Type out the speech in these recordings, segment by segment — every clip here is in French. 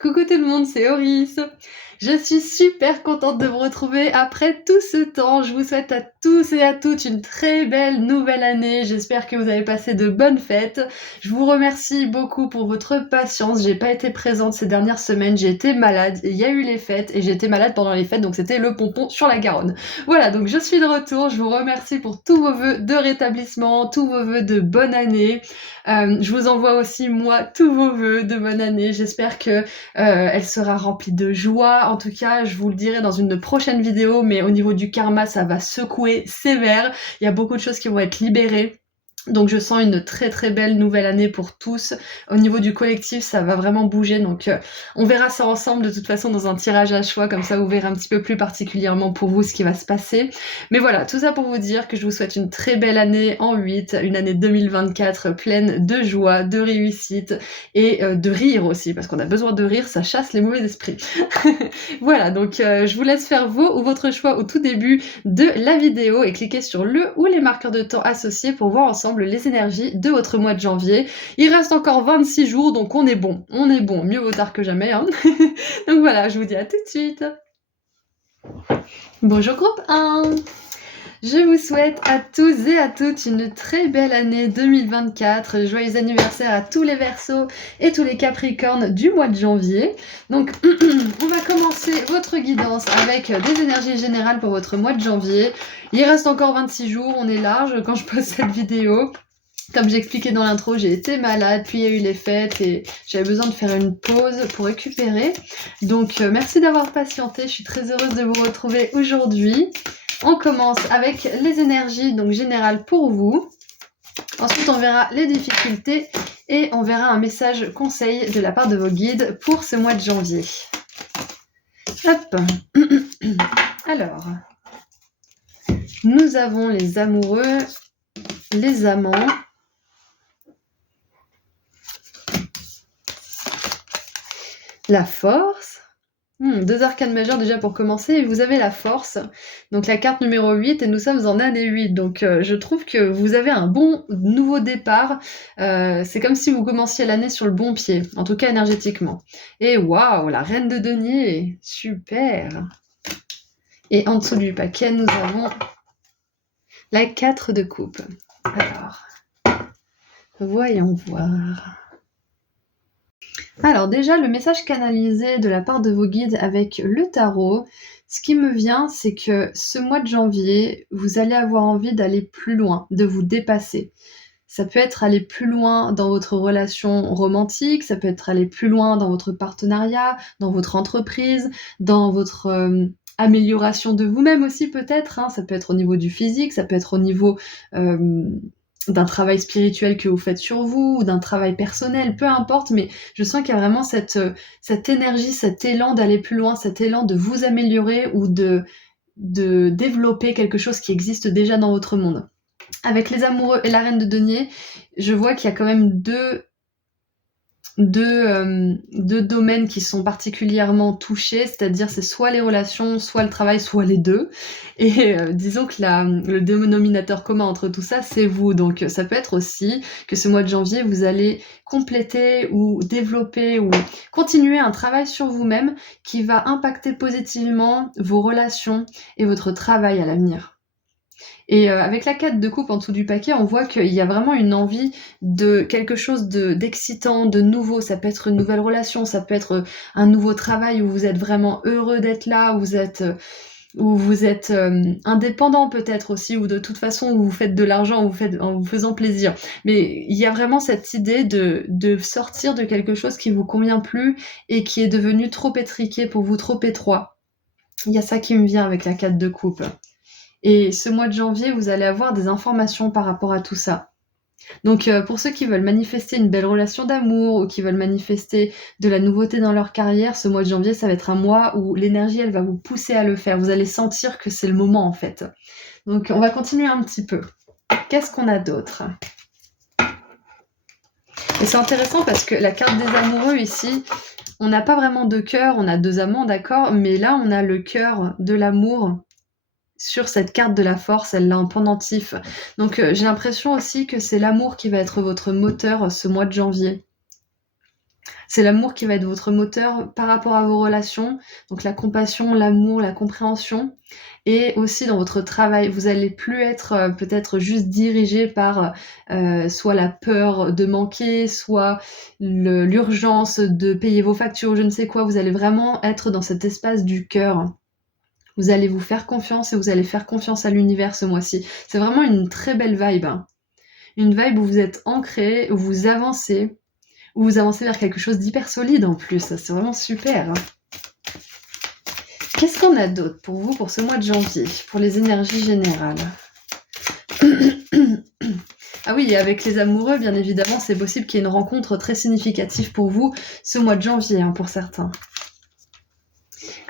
Coucou tout le monde, c'est Oris. Je suis super contente de vous retrouver après tout ce temps. Je vous souhaite à tous et à toutes une très belle nouvelle année. J'espère que vous avez passé de bonnes fêtes. Je vous remercie beaucoup pour votre patience. J'ai pas été présente ces dernières semaines. J'ai été malade. Il y a eu les fêtes et j'ai été malade pendant les fêtes, donc c'était le pompon sur la Garonne. Voilà, donc je suis de retour. Je vous remercie pour tous vos vœux de rétablissement, tous vos vœux de bonne année. Je vous envoie aussi moi tous vos vœux de bonne année. J'espère que elle sera remplie de joie. En tout cas, je vous le dirai dans une prochaine vidéo, mais au niveau du karma, ça va secouer sévère. Il y a beaucoup de choses qui vont être libérées. Donc je sens une très très belle nouvelle année pour tous. Au niveau du collectif, ça va vraiment bouger. Donc on verra ça ensemble de toute façon dans un tirage à choix. Comme ça, vous verrez un petit peu plus particulièrement pour vous ce qui va se passer. Mais voilà, tout ça pour vous dire que je vous souhaite une très belle année en 8, une année 2024 pleine de joie, de réussite et de rire aussi. Parce qu'on a besoin de rire, ça chasse les mauvais esprits. Voilà, donc je vous laisse faire vos ou votre choix au tout début de la vidéo et cliquez sur le ou les marqueurs de temps associés pour voir ensemble les énergies de votre mois de janvier. Il reste encore 26 jours, donc on est bon, mieux vaut tard que jamais, hein. Donc voilà, je vous dis à tout de suite. Bonjour groupe 1. Je vous souhaite à tous et à toutes une très belle année 2024. Joyeux anniversaire à tous les Verseaux et tous les Capricornes du mois de janvier. Donc, on va commencer votre guidance avec des énergies générales pour votre mois de janvier. Il reste encore 26 jours, on est large quand je poste cette vidéo. Comme j'expliquais dans l'intro, j'ai été malade, puis il y a eu les fêtes et j'avais besoin de faire une pause pour récupérer. Donc, merci d'avoir patienté. Je suis très heureuse de vous retrouver aujourd'hui. On commence avec les énergies donc générales pour vous. Ensuite, on verra les difficultés et on verra un message conseil de la part de vos guides pour ce mois de janvier. Hop. Alors, nous avons les amoureux, les amants, la force. 2 arcanes majeures déjà pour commencer, vous avez la force, donc la carte numéro 8 et nous sommes en année 8, donc je trouve que vous avez un bon nouveau départ, c'est comme si vous commenciez l'année sur le bon pied, en tout cas énergétiquement. Et waouh, la reine de denier, super. Et en dessous du paquet, nous avons la 4 de coupe. Alors, voyons voir. Alors déjà, le message canalisé de la part de vos guides avec le tarot, ce qui me vient, c'est que ce mois de janvier, vous allez avoir envie d'aller plus loin, de vous dépasser. Ça peut être aller plus loin dans votre relation romantique, ça peut être aller plus loin dans votre partenariat, dans votre entreprise, dans votre amélioration de vous-même aussi peut-être, hein. Ça peut être au niveau du physique, ça peut être au niveau d'un travail spirituel que vous faites sur vous, ou d'un travail personnel, peu importe, mais je sens qu'il y a vraiment cette énergie, cet élan d'aller plus loin, cet élan de vous améliorer ou de développer quelque chose qui existe déjà dans votre monde. Avec les amoureux et la reine de denier, je vois qu'il y a quand même deux domaines qui sont particulièrement touchés, c'est-à-dire c'est soit les relations, soit le travail, soit les deux. Et disons que le dénominateur commun entre tout ça, c'est vous. Donc ça peut être aussi que ce mois de janvier, vous allez compléter ou développer ou continuer un travail sur vous-même qui va impacter positivement vos relations et votre travail à l'avenir. Et avec la 4 de coupe en dessous du paquet, on voit qu'il y a vraiment une envie de quelque chose d'excitant, de nouveau. Ça peut être une nouvelle relation, ça peut être un nouveau travail où vous êtes vraiment heureux d'être là, où vous êtes indépendant peut-être aussi, ou de toute façon où vous faites de l'argent en vous faisant plaisir. Mais il y a vraiment cette idée de sortir de quelque chose qui vous convient plus et qui est devenu trop étriqué pour vous, trop étroit. Il y a ça qui me vient avec la 4 de coupe. Et ce mois de janvier, vous allez avoir des informations par rapport à tout ça. Donc pour ceux qui veulent manifester une belle relation d'amour ou qui veulent manifester de la nouveauté dans leur carrière, ce mois de janvier, ça va être un mois où l'énergie, elle va vous pousser à le faire. Vous allez sentir que c'est le moment en fait. Donc on va continuer un petit peu. Qu'est-ce qu'on a d'autre ? Et c'est intéressant parce que la carte des amoureux ici, on n'a pas vraiment de cœur, on a 2 amants, d'accord, mais là on a le cœur de l'amour. Sur cette carte de la force, elle l'a en pendentif. Donc j'ai l'impression aussi que c'est l'amour qui va être votre moteur ce mois de janvier. C'est l'amour qui va être votre moteur par rapport à vos relations, donc la compassion, l'amour, la compréhension. Et aussi dans votre travail, vous allez plus être peut-être juste dirigé par soit la peur de manquer, soit l'urgence de payer vos factures, je ne sais quoi. Vous allez vraiment être dans cet espace du cœur. Vous allez vous faire confiance et vous allez faire confiance à l'univers ce mois-ci. C'est vraiment une très belle vibe, hein. Une vibe où vous êtes ancré, où vous avancez vers quelque chose d'hyper solide en plus. C'est vraiment super, hein. Qu'est-ce qu'on a d'autre pour vous pour ce mois de janvier, pour les énergies générales? Ah oui, et avec les amoureux, bien évidemment, c'est possible qu'il y ait une rencontre très significative pour vous ce mois de janvier, hein, pour certains.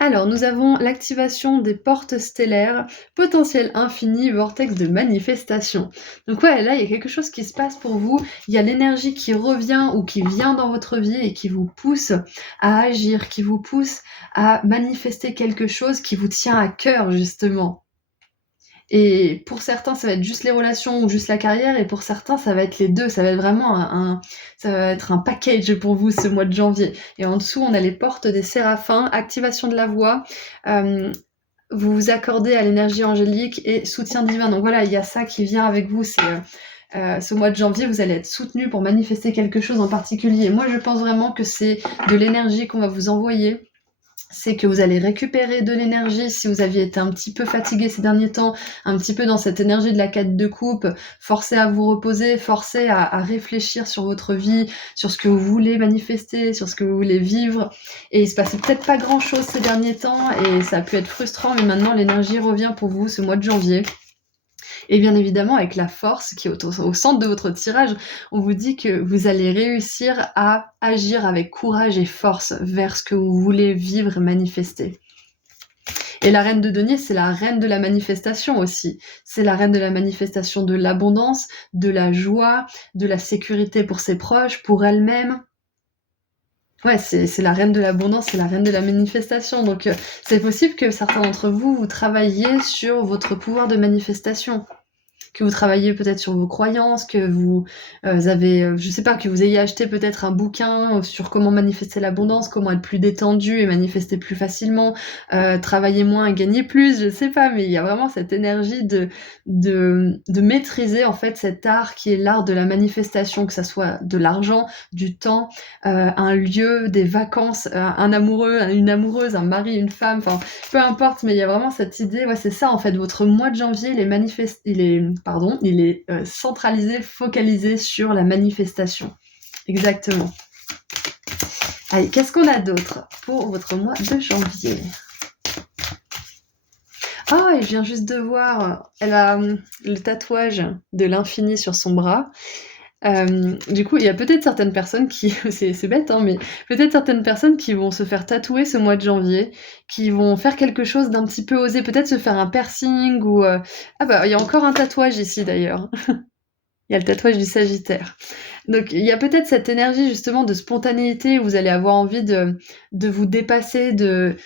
Alors, nous avons l'activation des portes stellaires, potentiel infini, vortex de manifestation. Donc ouais, là, il y a quelque chose qui se passe pour vous. Il y a l'énergie qui revient ou qui vient dans votre vie et qui vous pousse à agir, qui vous pousse à manifester quelque chose qui vous tient à cœur, justement. Et pour certains, ça va être juste les relations ou juste la carrière, et pour certains, ça va être les deux. Ça va être vraiment ça va être un package pour vous ce mois de janvier. Et en dessous, on a les portes des séraphins, activation de la voix. Vous vous accordez à l'énergie angélique et soutien divin. Donc voilà, il y a ça qui vient avec vous. C'est ce mois de janvier, vous allez être soutenu pour manifester quelque chose en particulier. Moi, je pense vraiment que c'est de l'énergie qu'on va vous envoyer. C'est que vous allez récupérer de l'énergie si vous aviez été un petit peu fatigué ces derniers temps, un petit peu dans cette énergie de la 4 de coupe, forcé à vous reposer, forcé à réfléchir sur votre vie, sur ce que vous voulez manifester, sur ce que vous voulez vivre. Et il se passait peut-être pas grand-chose ces derniers temps et ça a pu être frustrant, mais maintenant l'énergie revient pour vous ce mois de janvier. Et bien évidemment, avec la force qui est au centre de votre tirage, on vous dit que vous allez réussir à agir avec courage et force vers ce que vous voulez vivre et manifester. Et la reine de denier, c'est la reine de la manifestation aussi. C'est la reine de la manifestation de l'abondance, de la joie, de la sécurité pour ses proches, pour elle-même. Ouais, c'est la reine de l'abondance, c'est la reine de la manifestation. Donc, c'est possible que certains d'entre vous, vous travailliez sur votre pouvoir de manifestation. Que vous travaillez peut-être sur vos croyances, que vous avez, je sais pas, que vous ayez acheté peut-être un bouquin sur comment manifester l'abondance, comment être plus détendu et manifester plus facilement, travailler moins et gagner plus, je sais pas, mais il y a vraiment cette énergie de maîtriser en fait cet art qui est l'art de la manifestation, que ça soit de l'argent, du temps, un lieu, des vacances, un amoureux, une amoureuse, un mari, une femme, enfin peu importe, mais il y a vraiment cette idée, ouais c'est ça en fait, votre mois de janvier il est centralisé, focalisé sur la manifestation. Exactement. Allez, qu'est-ce qu'on a d'autre pour votre mois de janvier? Oh, et je viens juste de voir, elle a le tatouage de l'infini sur son bras. Du coup, il y a peut-être certaines personnes qui, c'est bête, hein, mais peut-être certaines personnes qui vont se faire tatouer ce mois de janvier, qui vont faire quelque chose d'un petit peu osé, peut-être se faire un piercing ou... Ah bah, il y a encore un tatouage ici d'ailleurs. Il y a le tatouage du Sagittaire. Donc il y a peut-être cette énergie justement de spontanéité où vous allez avoir envie de vous dépasser, de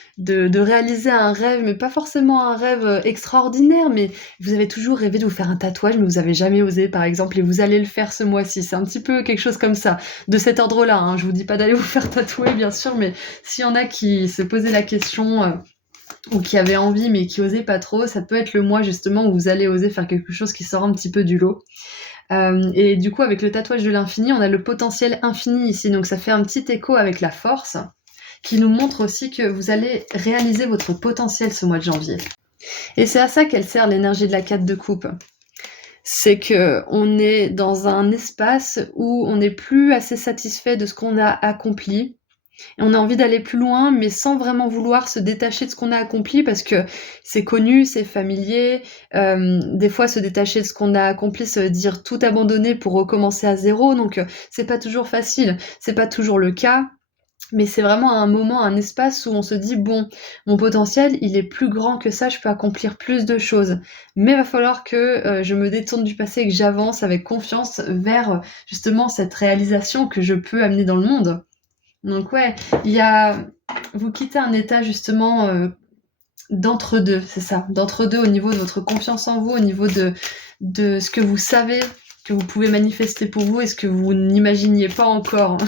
réaliser un rêve, mais pas forcément un rêve extraordinaire, mais vous avez toujours rêvé de vous faire un tatouage, mais vous avez jamais osé par exemple, et vous allez le faire ce mois-ci. C'est un petit peu quelque chose comme ça, de cet ordre-là, hein. Je vous dis pas d'aller vous faire tatouer bien sûr, mais s'il y en a qui se posaient la question... ou qui avaient envie mais qui osaient pas trop, ça peut être le mois justement où vous allez oser faire quelque chose qui sort un petit peu du lot. Et du coup, avec le tatouage de l'infini, on a le potentiel infini ici. Donc ça fait un petit écho avec la force qui nous montre aussi que vous allez réaliser votre potentiel ce mois de janvier. Et c'est à ça qu'elle sert l'énergie de la 4 de coupe. C'est que on est dans un espace où on n'est plus assez satisfait de ce qu'on a accompli. Et on a envie d'aller plus loin, mais sans vraiment vouloir se détacher de ce qu'on a accompli, parce que c'est connu, c'est familier. Des fois, se détacher de ce qu'on a accompli, ça veut dire tout abandonner pour recommencer à zéro. Donc, c'est pas toujours facile. C'est pas toujours le cas. Mais c'est vraiment un moment, un espace où on se dit, bon, mon potentiel, il est plus grand que ça, je peux accomplir plus de choses. Mais il va falloir que je me détourne du passé et que j'avance avec confiance vers justement cette réalisation que je peux amener dans le monde. Donc ouais, vous quittez un état justement d'entre-deux, c'est ça, d'entre-deux au niveau de votre confiance en vous, au niveau de ce que vous savez, que vous pouvez manifester pour vous et ce que vous n'imaginiez pas encore.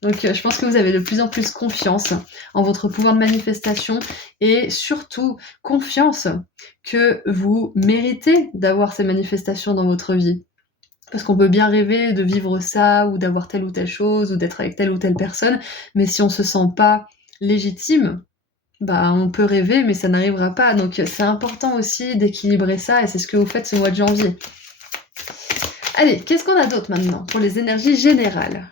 Donc je pense que vous avez de plus en plus confiance en votre pouvoir de manifestation et surtout confiance que vous méritez d'avoir ces manifestations dans votre vie. Parce qu'on peut bien rêver de vivre ça ou d'avoir telle ou telle chose ou d'être avec telle ou telle personne, mais si on se sent pas légitime, bah on peut rêver mais ça n'arrivera pas. Donc c'est important aussi d'équilibrer ça et c'est ce que vous faites ce mois de janvier. Allez, qu'est-ce qu'on a d'autre maintenant pour les énergies générales?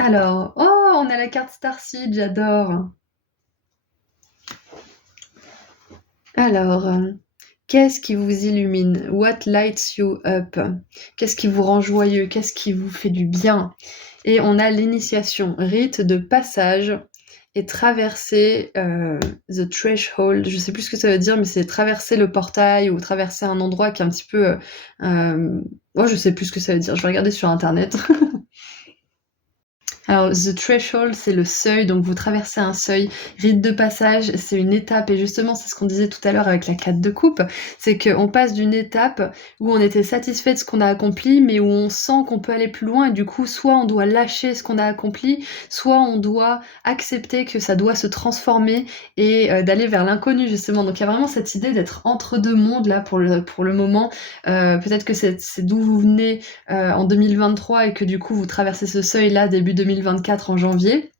Alors, oh, on a la carte Starseed, j'adore. Alors, qu'est-ce qui vous illumine? What lights you up? Qu'est-ce qui vous rend joyeux? Qu'est-ce qui vous fait du bien? Et on a l'initiation, rite de passage et traverser the threshold. Je sais plus ce que ça veut dire, mais c'est traverser le portail ou traverser un endroit qui est un petit peu... oh, je sais plus ce que ça veut dire. Je vais regarder sur Internet. Alors, the threshold, c'est le seuil, donc vous traversez un seuil. Rite de passage, c'est une étape, et justement, c'est ce qu'on disait tout à l'heure avec la 4 de coupe, c'est qu'on passe d'une étape où on était satisfait de ce qu'on a accompli, mais où on sent qu'on peut aller plus loin, et du coup, soit on doit lâcher ce qu'on a accompli, soit on doit accepter que ça doit se transformer et d'aller vers l'inconnu, justement. Donc, il y a vraiment cette idée d'être entre deux mondes, là, pour le moment. Peut-être que c'est d'où vous venez en 2023 et que du coup, vous traversez ce seuil-là début 2024 en janvier.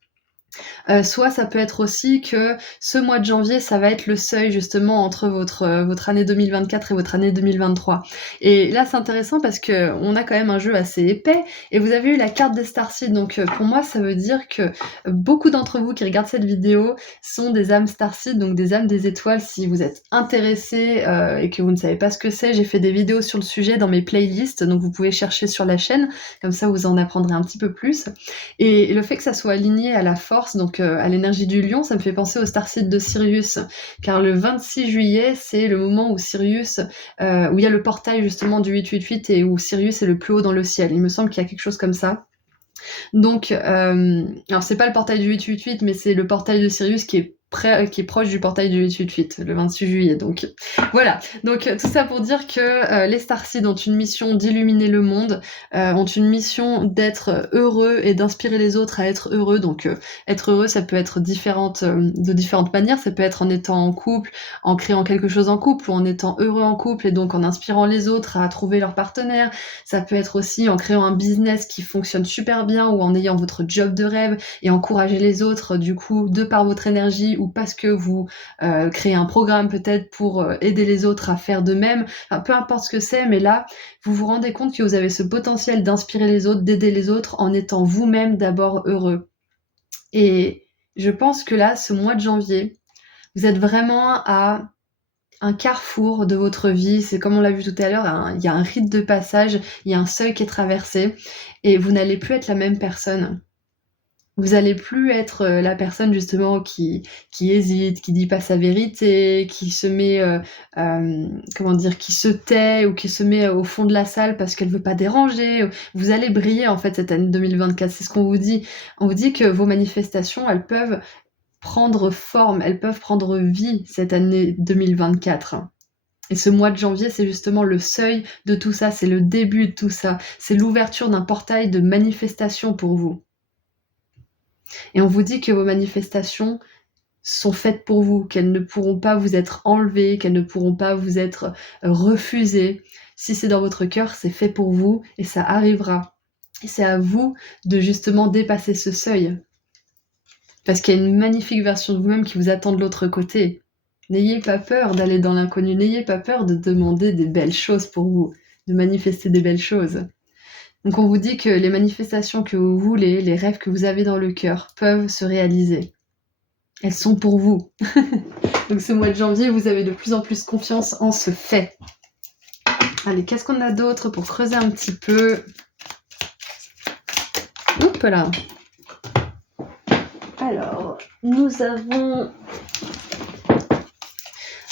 Soit ça peut être aussi que ce mois de janvier, ça va être le seuil justement entre votre année 2024 et votre année 2023. Et là, c'est intéressant parce que on a quand même un jeu assez épais et vous avez eu la carte des Starseed. Donc pour moi, ça veut dire que beaucoup d'entre vous qui regardent cette vidéo sont des âmes Starseed, donc des âmes des étoiles. Si vous êtes intéressés et que vous ne savez pas ce que c'est, j'ai fait des vidéos sur le sujet dans mes playlists, donc vous pouvez chercher sur la chaîne, comme ça vous en apprendrez un petit peu plus. Et le fait que ça soit aligné à la force, donc à l'énergie du lion, ça me fait penser au Starseed de Sirius, car le 26 juillet, c'est le moment où Sirius, où il y a le portail justement du 888 et où Sirius est le plus haut dans le ciel. Il me semble qu'il y a quelque chose comme ça. Donc, alors c'est pas le portail du 888, mais c'est le portail de Sirius qui est proche du portail du 888, le 26 juillet. Donc voilà, donc tout ça pour dire que les Starseed ont une mission d'illuminer le monde, ont une mission d'être heureux et d'inspirer les autres à être heureux. Donc être heureux, ça peut être de différentes manières. Ça peut être en étant en couple, en créant quelque chose en couple, ou en étant heureux en couple et donc en inspirant les autres à trouver leur partenaire. Ça peut être aussi en créant un business qui fonctionne super bien ou en ayant votre job de rêve et encourager les autres du coup de par votre énergie ou parce que vous créez un programme peut-être pour aider les autres à faire de même. Enfin, peu importe ce que c'est, mais là, vous vous rendez compte que vous avez ce potentiel d'inspirer les autres, d'aider les autres en étant vous-même d'abord heureux. Et je pense que là, ce mois de janvier, vous êtes vraiment à un carrefour de votre vie. C'est comme on l'a vu tout à l'heure, il y a un rite de passage, il y a un seuil qui est traversé et vous n'allez plus être la même personne. Vous allez plus être la personne justement qui hésite, qui dit pas sa vérité, qui se met, qui se tait ou qui se met au fond de la salle parce qu'elle veut pas déranger. Vous allez briller en fait cette année 2024, c'est ce qu'on vous dit. On vous dit que vos manifestations, elles peuvent prendre forme, elles peuvent prendre vie cette année 2024. Et ce mois de janvier, c'est justement le seuil de tout ça, c'est le début de tout ça, c'est l'ouverture d'un portail de manifestation pour vous. Et on vous dit que vos manifestations sont faites pour vous, qu'elles ne pourront pas vous être enlevées, qu'elles ne pourront pas vous être refusées. Si c'est dans votre cœur, c'est fait pour vous et ça arrivera. Et c'est à vous de justement dépasser ce seuil. Parce qu'il y a une magnifique version de vous-même qui vous attend de l'autre côté. N'ayez pas peur d'aller dans l'inconnu, n'ayez pas peur de demander des belles choses pour vous, de manifester des belles choses. Donc on vous dit que les manifestations que vous voulez, les rêves que vous avez dans le cœur peuvent se réaliser. Elles sont pour vous. Donc ce mois de janvier, vous avez de plus en plus confiance en ce fait. Allez, qu'est-ce qu'on a d'autre pour creuser un petit peu? Hop là. Alors, nous avons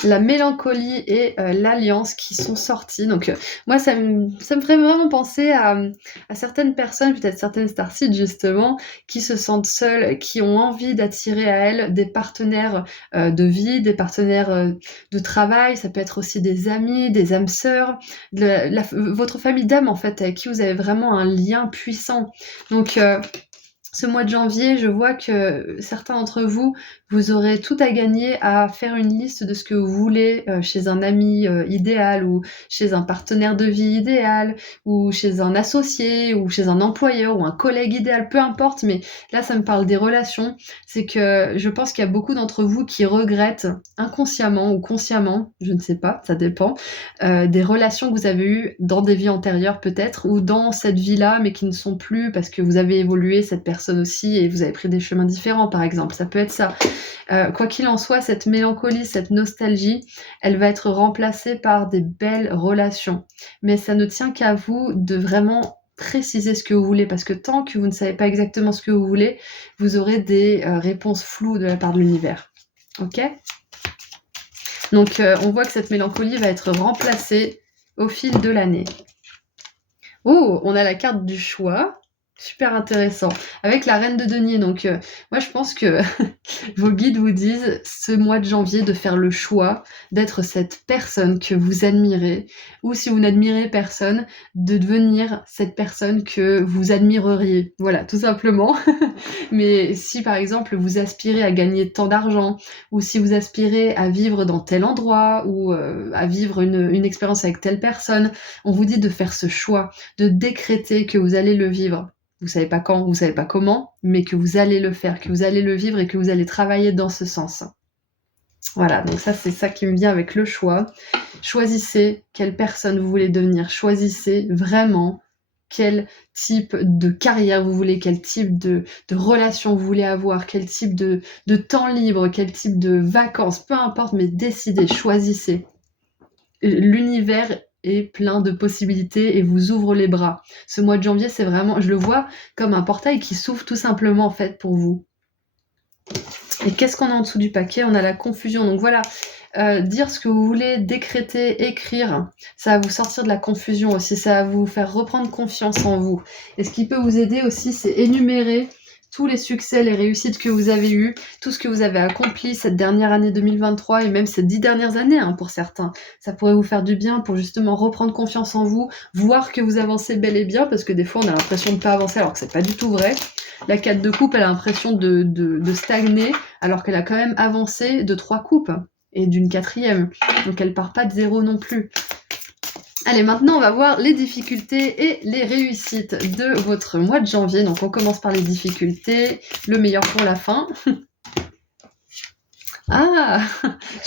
la mélancolie et l'alliance qui sont sortis. Donc moi, ça me ferait vraiment penser à certaines personnes, peut-être certaines starseeds justement, qui se sentent seules, qui ont envie d'attirer à elles des partenaires de vie, des partenaires de travail. Ça peut être aussi des amis, des âmes sœurs, votre famille d'âme en fait, avec qui vous avez vraiment un lien puissant. Donc ce mois de janvier, je vois que certains d'entre vous, vous aurez tout à gagner à faire une liste de ce que vous voulez chez un ami idéal ou chez un partenaire de vie idéal ou chez un associé ou chez un employeur ou un collègue idéal, peu importe, mais là ça me parle des relations. C'est que je pense qu'il y a beaucoup d'entre vous qui regrettent inconsciemment ou consciemment, je ne sais pas, ça dépend, des relations que vous avez eues dans des vies antérieures peut-être ou dans cette vie-là mais qui ne sont plus parce que vous avez évolué, cette personne aussi, et vous avez pris des chemins différents par exemple, ça peut être ça. Quoi qu'il en soit, cette mélancolie, cette nostalgie, elle va être remplacée par des belles relations. Mais ça ne tient qu'à vous de vraiment préciser ce que vous voulez, parce que tant que vous ne savez pas exactement ce que vous voulez, vous aurez des réponses floues de la part de l'univers. Ok ? Donc on voit que cette mélancolie va être remplacée au fil de l'année. Oh, on a la carte du choix. Super intéressant. Avec la reine de denier. Donc, moi, je pense que vos guides vous disent ce mois de janvier de faire le choix d'être cette personne que vous admirez. Ou si vous n'admirez personne, de devenir cette personne que vous admireriez. Voilà, tout simplement. Mais si, par exemple, vous aspirez à gagner tant d'argent, ou si vous aspirez à vivre dans tel endroit, ou à vivre une expérience avec telle personne, on vous dit de faire ce choix, de décréter que vous allez le vivre. Vous savez pas quand, vous savez pas comment, mais que vous allez le faire, que vous allez le vivre et que vous allez travailler dans ce sens. Voilà, donc ça c'est ça qui me vient avec le choix. Choisissez quelle personne vous voulez devenir, choisissez vraiment quel type de carrière vous voulez, quel type de relation vous voulez avoir, quel type de temps libre, quel type de vacances, peu importe, mais décidez, choisissez. L'univers est plein de possibilités et vous ouvre les bras. Ce mois de janvier, c'est vraiment, je le vois comme un portail qui s'ouvre tout simplement en fait pour vous. Et qu'est-ce qu'on a en dessous du paquet ? On a la confusion. Donc voilà, dire ce que vous voulez, décréter, écrire, ça va vous sortir de la confusion aussi, ça va vous faire reprendre confiance en vous. Et ce qui peut vous aider aussi, c'est énumérer tous les succès, les réussites que vous avez eues, tout ce que vous avez accompli cette dernière année 2023 et même ces 10 dernières années pour certains. Ça pourrait vous faire du bien pour justement reprendre confiance en vous, voir que vous avancez bel et bien, parce que des fois on a l'impression de ne pas avancer alors que c'est pas du tout vrai. La 4 de coupe, elle a l'impression de stagner alors qu'elle a quand même avancé de 3 coupes et d'une 4e. Donc elle part pas de 0 non plus. Allez, maintenant, on va voir les difficultés et les réussites de votre mois de janvier. Donc, on commence par les difficultés, le meilleur pour la fin. Ah,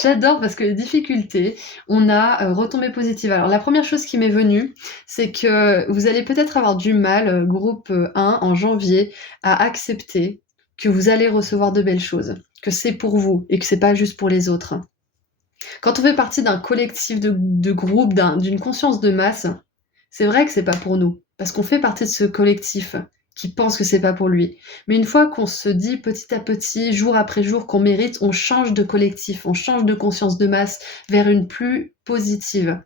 j'adore parce que les difficultés, on a retombées positives. Alors, la première chose qui m'est venue, c'est que vous allez peut-être avoir du mal, groupe 1, en janvier, à accepter que vous allez recevoir de belles choses, que c'est pour vous et que c'est pas juste pour les autres. Quand on fait partie d'un collectif de groupe, d'une conscience de masse, c'est vrai que c'est pas pour nous, parce qu'on fait partie de ce collectif qui pense que c'est pas pour lui. Mais une fois qu'on se dit petit à petit, jour après jour, qu'on mérite, on change de collectif, on change de conscience de masse vers une plus positive.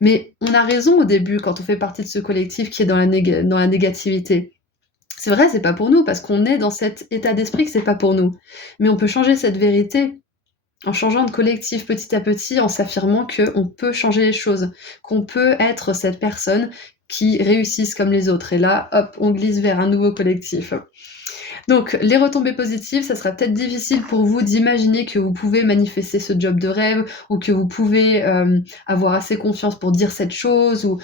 Mais on a raison au début quand on fait partie de ce collectif qui est dans la négativité. C'est vrai, c'est pas pour nous, parce qu'on est dans cet état d'esprit que c'est pas pour nous. Mais on peut changer cette vérité en changeant de collectif petit à petit, en s'affirmant qu'on peut changer les choses, qu'on peut être cette personne qui réussisse comme les autres. Et là, hop, on glisse vers un nouveau collectif. Donc, les retombées positives, ça sera peut-être difficile pour vous d'imaginer que vous pouvez manifester ce job de rêve ou que vous pouvez avoir assez confiance pour dire cette chose ou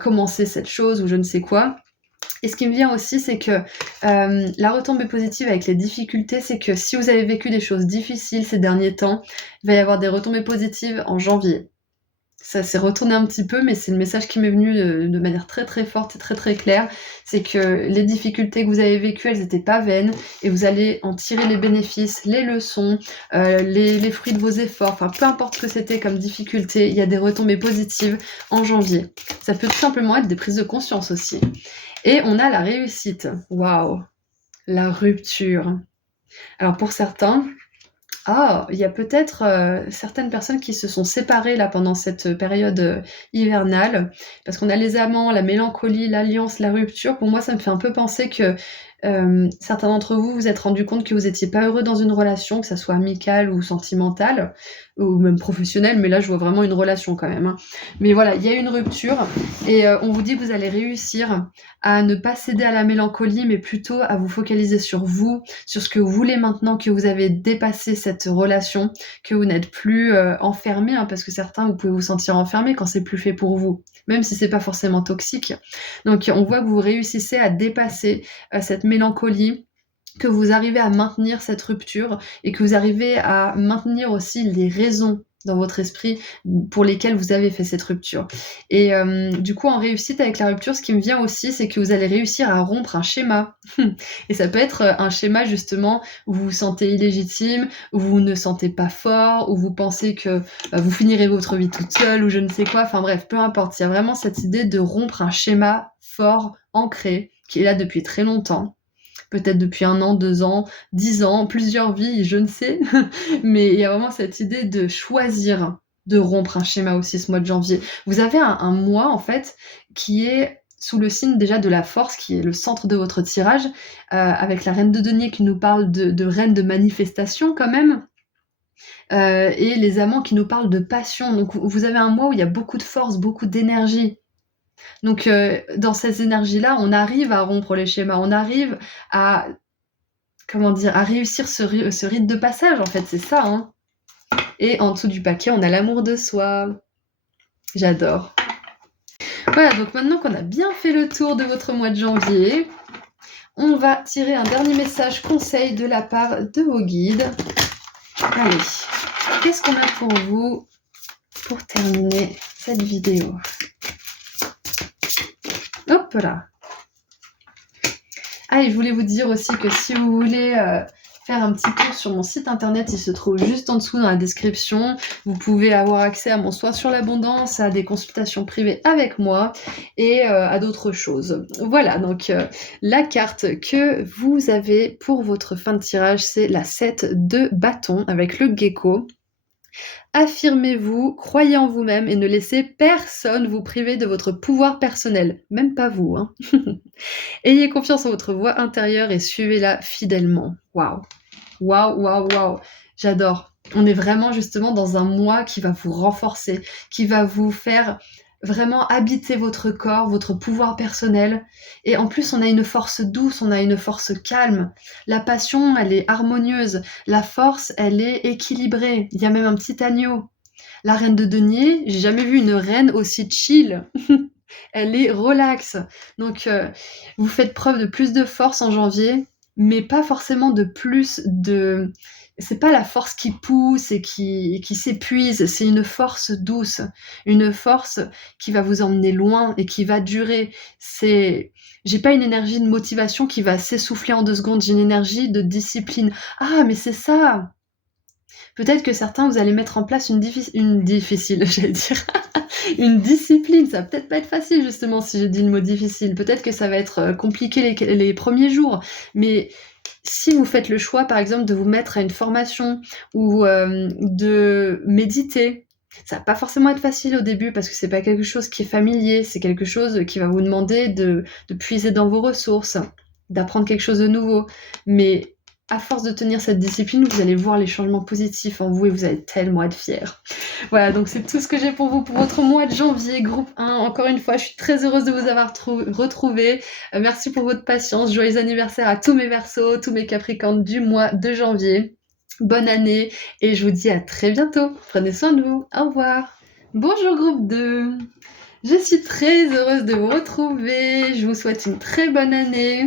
commencer cette chose ou je ne sais quoi. Et ce qui me vient aussi, c'est que la retombée positive avec les difficultés, c'est que si vous avez vécu des choses difficiles ces derniers temps, il va y avoir des retombées positives en janvier. Ça s'est retourné un petit peu, mais c'est le message qui m'est venu de manière très très forte et très très claire. C'est que les difficultés que vous avez vécues, elles n'étaient pas vaines et vous allez en tirer les bénéfices, les leçons, les fruits de vos efforts. Enfin, peu importe ce que c'était comme difficulté, il y a des retombées positives en janvier. Ça peut tout simplement être des prises de conscience aussi. Et on a la réussite. Waouh! La rupture. Alors pour certains, Ah, il y a peut-être, certaines personnes qui se sont séparées là pendant cette période, hivernale, parce qu'on a les amants, la mélancolie, l'alliance, la rupture. Pour moi, ça me fait un peu penser que, certains d'entre vous vous êtes rendus compte que vous étiez pas heureux dans une relation, que ça soit amicale ou sentimentale, ou même professionnelle, mais là je vois vraiment une relation quand même, hein. Mais voilà, il y a une rupture et on vous dit que vous allez réussir à ne pas céder à la mélancolie, mais plutôt à vous focaliser sur vous, sur ce que vous voulez maintenant que vous avez dépassé cette relation, que vous n'êtes plus enfermé, hein, parce que certains, vous pouvez vous sentir enfermé quand c'est plus fait pour vous, même si c'est pas forcément toxique. Donc on voit que vous réussissez à dépasser cette mélancolie, que vous arrivez à maintenir cette rupture et que vous arrivez à maintenir aussi les raisons dans votre esprit pour lesquelles vous avez fait cette rupture. Et du coup, en réussite avec la rupture, ce qui me vient aussi, c'est que vous allez réussir à rompre un schéma. Et ça peut être un schéma justement où vous vous sentez illégitime, où vous ne sentez pas fort, où vous pensez que vous finirez votre vie toute seule ou je ne sais quoi. Enfin bref, peu importe. Il y a vraiment cette idée de rompre un schéma fort, ancré, qui est là depuis très longtemps. Peut-être depuis 1 an, 2 ans, 10 ans, plusieurs vies, je ne sais. Mais il y a vraiment cette idée de choisir de rompre un schéma aussi ce mois de janvier. Vous avez un mois en fait qui est sous le signe déjà de la force, qui est le centre de votre tirage, avec la reine de denier qui nous parle de reine de manifestation quand même, et les amants qui nous parlent de passion. Donc vous avez un mois où il y a beaucoup de force, beaucoup d'énergie. Donc dans ces énergies-là, on arrive à rompre les schémas, on arrive à, comment dire, à réussir ce rite de passage, en fait, c'est ça, hein. Et en dessous du paquet, on a l'amour de soi. J'adore. Voilà, donc maintenant qu'on a bien fait le tour de votre mois de janvier, on va tirer un dernier message conseil de la part de vos guides. Allez, qu'est-ce qu'on a pour vous pour terminer cette vidéo? Hop là. Ah, et je voulais vous dire aussi que si vous voulez faire un petit tour sur mon site internet, il se trouve juste en dessous dans la description. Vous pouvez avoir accès à mon soin sur l'abondance, à des consultations privées avec moi et à d'autres choses. Voilà, donc la carte que vous avez pour votre fin de tirage, c'est la 7 de bâton avec le gecko. Affirmez-vous, croyez en vous-même et ne laissez personne vous priver de votre pouvoir personnel, même pas vous, hein. Ayez confiance en votre voix intérieure et suivez-la fidèlement. Waouh, waouh, waouh, waouh, j'adore. On est vraiment justement dans un mois qui va vous renforcer, qui va vous faire vraiment habiter votre corps, votre pouvoir personnel. Et en plus, on a une force douce, on a une force calme. La passion, elle est harmonieuse. La force, elle est équilibrée. Il y a même un petit agneau. La reine de denier, j'ai jamais vu une reine aussi chill. Elle est relax. Donc, vous faites preuve de plus de force en janvier, mais pas forcément de plus de... C'est pas la force qui pousse et qui s'épuise, c'est une force douce, une force qui va vous emmener loin et qui va durer. J'ai pas une énergie de motivation qui va s'essouffler en 2 secondes, j'ai une énergie de discipline. Ah, mais c'est ça! Peut-être que certains, vous allez mettre en place une difficile, j'allais dire, une discipline. Ça va peut-être pas être facile, justement, si je dis le mot difficile. Peut-être que ça va être compliqué les premiers jours. Mais si vous faites le choix, par exemple, de vous mettre à une formation ou de méditer, ça va pas forcément être facile au début parce que c'est pas quelque chose qui est familier. C'est quelque chose qui va vous demander de puiser dans vos ressources, d'apprendre quelque chose de nouveau. Mais à force de tenir cette discipline, vous allez voir les changements positifs en vous et vous allez tellement être fiers. Voilà, donc c'est tout ce que j'ai pour vous pour votre mois de janvier, groupe 1. Encore une fois, je suis très heureuse de vous avoir retrouvé. Merci pour votre patience. Joyeux anniversaire à tous mes Verseaux, tous mes Capricornes du mois de janvier. Bonne année et je vous dis à très bientôt. Prenez soin de vous. Au revoir. Bonjour groupe 2. Je suis très heureuse de vous retrouver. Je vous souhaite une très bonne année.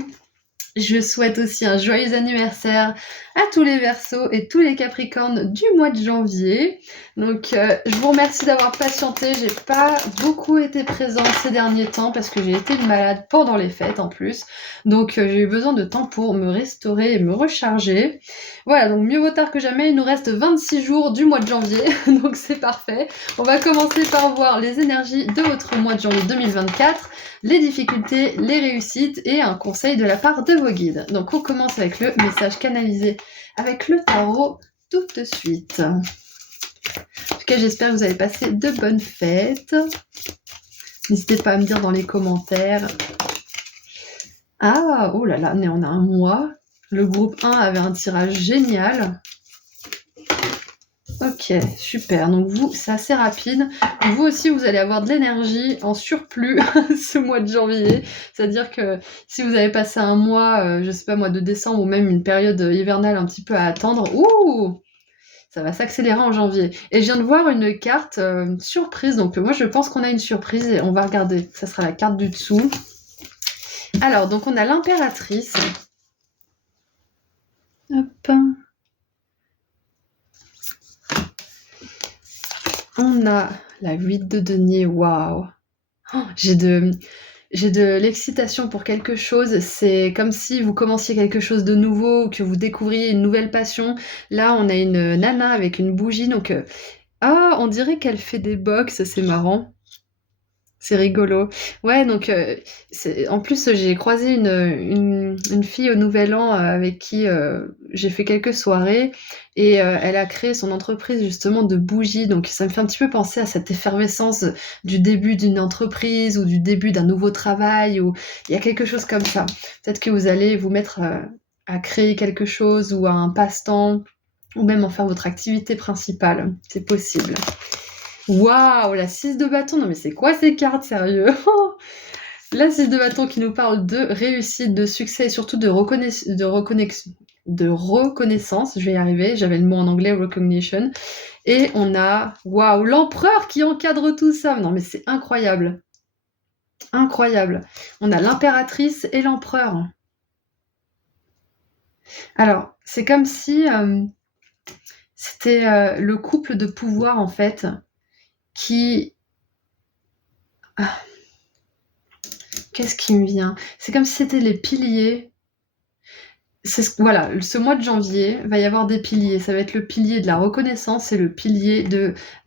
Je souhaite aussi un joyeux anniversaire à tous les Verseaux et tous les Capricornes du mois de janvier. Donc je vous remercie d'avoir patienté. J'ai pas beaucoup été présente ces derniers temps parce que j'ai été malade pendant les fêtes en plus. Donc j'ai eu besoin de temps pour me restaurer et me recharger. Voilà, donc mieux vaut tard que jamais. Il nous reste 26 jours du mois de janvier. Donc c'est parfait. On va commencer par voir les énergies de votre mois de janvier 2024, les difficultés, les réussites et un conseil de la part de vos guides. Donc on commence avec le message canalisé avec le tarot tout de suite. En tout cas, j'espère que vous avez passé de bonnes fêtes. N'hésitez pas à me dire dans les commentaires. Ah, oh là là, on a un mois. Le groupe 1 avait un tirage génial. Ok, super. Donc vous, c'est assez rapide. Vous aussi, vous allez avoir de l'énergie en surplus ce mois de janvier. C'est-à-dire que si vous avez passé un mois, je sais pas moi, de décembre ou même une période hivernale un petit peu à attendre, ouh, ça va s'accélérer en janvier. Et je viens de voir une carte surprise. Donc moi, je pense qu'on a une surprise et on va regarder. Ça sera la carte du dessous. Alors, donc on a l'impératrice. Hop. On a la 8 de denier, waouh! Oh, j'ai de l'excitation pour quelque chose. C'est comme si vous commenciez quelque chose de nouveau ou que vous découvriez une nouvelle passion. Là, on a une nana avec une bougie, donc on dirait qu'elle fait des box, c'est marrant. C'est rigolo. Ouais, donc en plus, j'ai croisé une fille au Nouvel An avec qui j'ai fait quelques soirées et elle a créé son entreprise justement de bougies. Donc ça me fait un petit peu penser à cette effervescence du début d'une entreprise ou du début d'un nouveau travail ou il y a quelque chose comme ça. Peut-être que vous allez vous mettre à créer quelque chose ou à un passe-temps ou même en faire votre activité principale. C'est possible. Waouh, la 6 de bâton, non mais c'est quoi ces cartes, sérieux? La 6 de bâton qui nous parle de réussite, de succès et surtout de reconnaissance, je vais y arriver, j'avais le mot en anglais, recognition. Et on a, waouh, l'empereur qui encadre tout ça. Non mais c'est incroyable. Incroyable. On a l'impératrice et l'empereur. Alors, c'est comme si c'était le couple de pouvoir en fait qui... Qu'est-ce qui me vient? C'est comme si c'était les piliers. Voilà, ce mois de janvier, va y avoir des piliers. Ça va être le pilier de la reconnaissance et le pilier